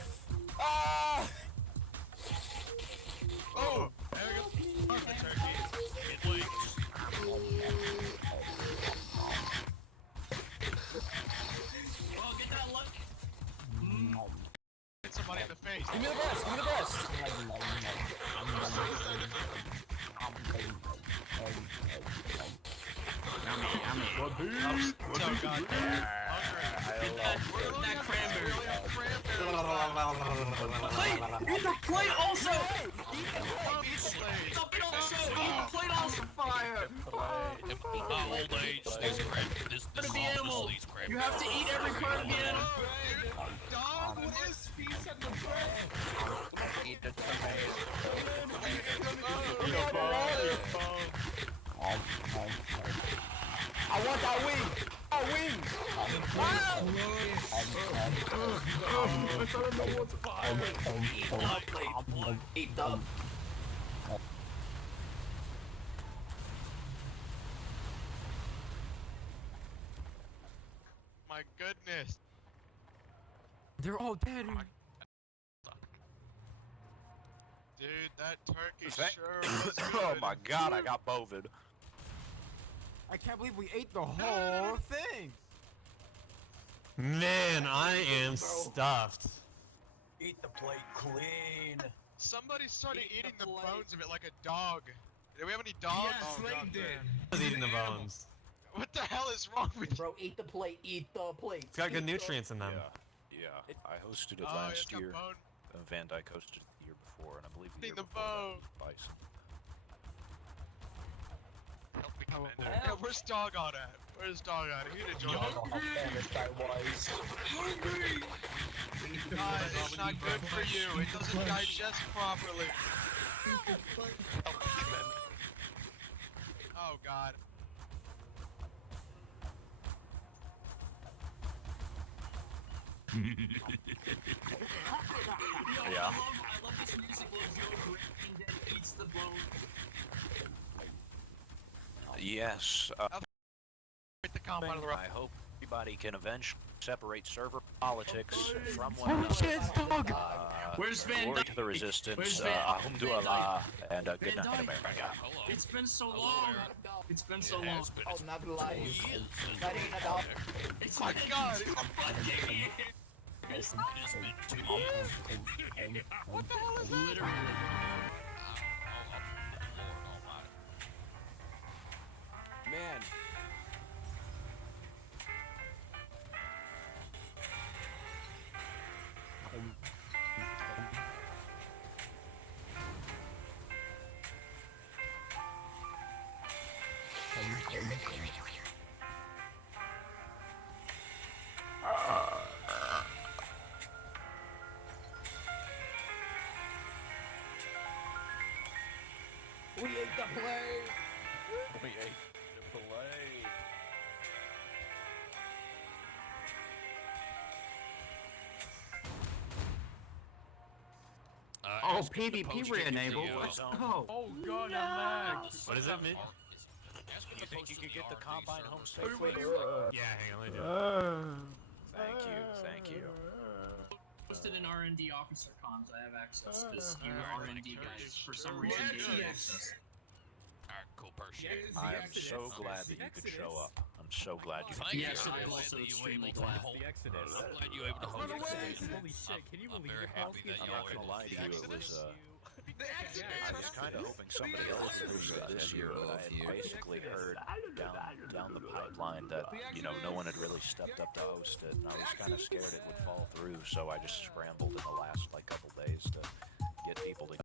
Ah! Oh! There we go. The turkey. It leaks. Oh, get that luck. Hit somebody in the face. Give me the breast! Give me the breast! So goddamn hungry. That cranberry. Plate! Eat the plate also! Eat the plate also! Fire! In my old age, this crap, this Gonna be animal. these crap. You have to eat every part of the animal. Dog, what is piece of the bread? Eat the I want that wing! That wing! Eat the My goodness. They're all dead. Dude, that turkey Thank- sure was good. Oh my god, I got bovid. I can't believe we ate the whole thing. Man, I am stuffed. Eat the plate clean. Somebody started eating the bones of it like a dog. Do we have any dogs? Yeah, Slade did. I was eating the bones. What the hell is wrong with you? Bro, eat the plate. Eat the plate. It's got good Eat the- nutrients in them. Yeah, I hosted it Oh, last it's got year. bone. Van Dyke hosted it the year before, and I believe the Eating year the before that bone. was Bison. Help me come in there. Yeah, where's Dog on at? Where's Dog at? He didn't join. How famished I was. Guys, it's not good for you. It doesn't digest properly. Oh god. Yeah. I love this music of Joe Green that eats the bone. Yes. Break the compound of the rock. I hope everybody can eventually separate server politics from one Oh another. shit, it's dog! Where's Van Glory Dyke? to the resistance, Where's Van- alhamdulillah, and good Van night, Dyke? America. It's been so long. It's been so long. Oh, not lying. It's my been God. 2 fucking years. It's been 2 years. What the hell is that? Literally. Man. We ate the play. We ate the play. Oh, PvP re-enabled. Let's go. Oh god, I'm lagged. What does that mean? You think you could get the combine home safely? Yeah, hang on, let me do it. Thank you. Posted in R&D officer comms, I have access, because you R&D guys, for some reason, gave me access. Alright, cool, appreciate it. I am so glad that you could show up. I'm so glad you could. Yes, I'm I am glad also that you were extremely able to glad. hold- The Exodus. I'm glad you were able to hold it. Holy shit, can you I'm believe very it? happy that I'm you not were gonna able lie to you, it was I was kind of hoping somebody else would do that this year, but I had basically heard down the pipeline that, you know, no one had really stepped up to host it, and I was kind of scared it would fall through, so I just scrambled in the last, like, couple days to get people to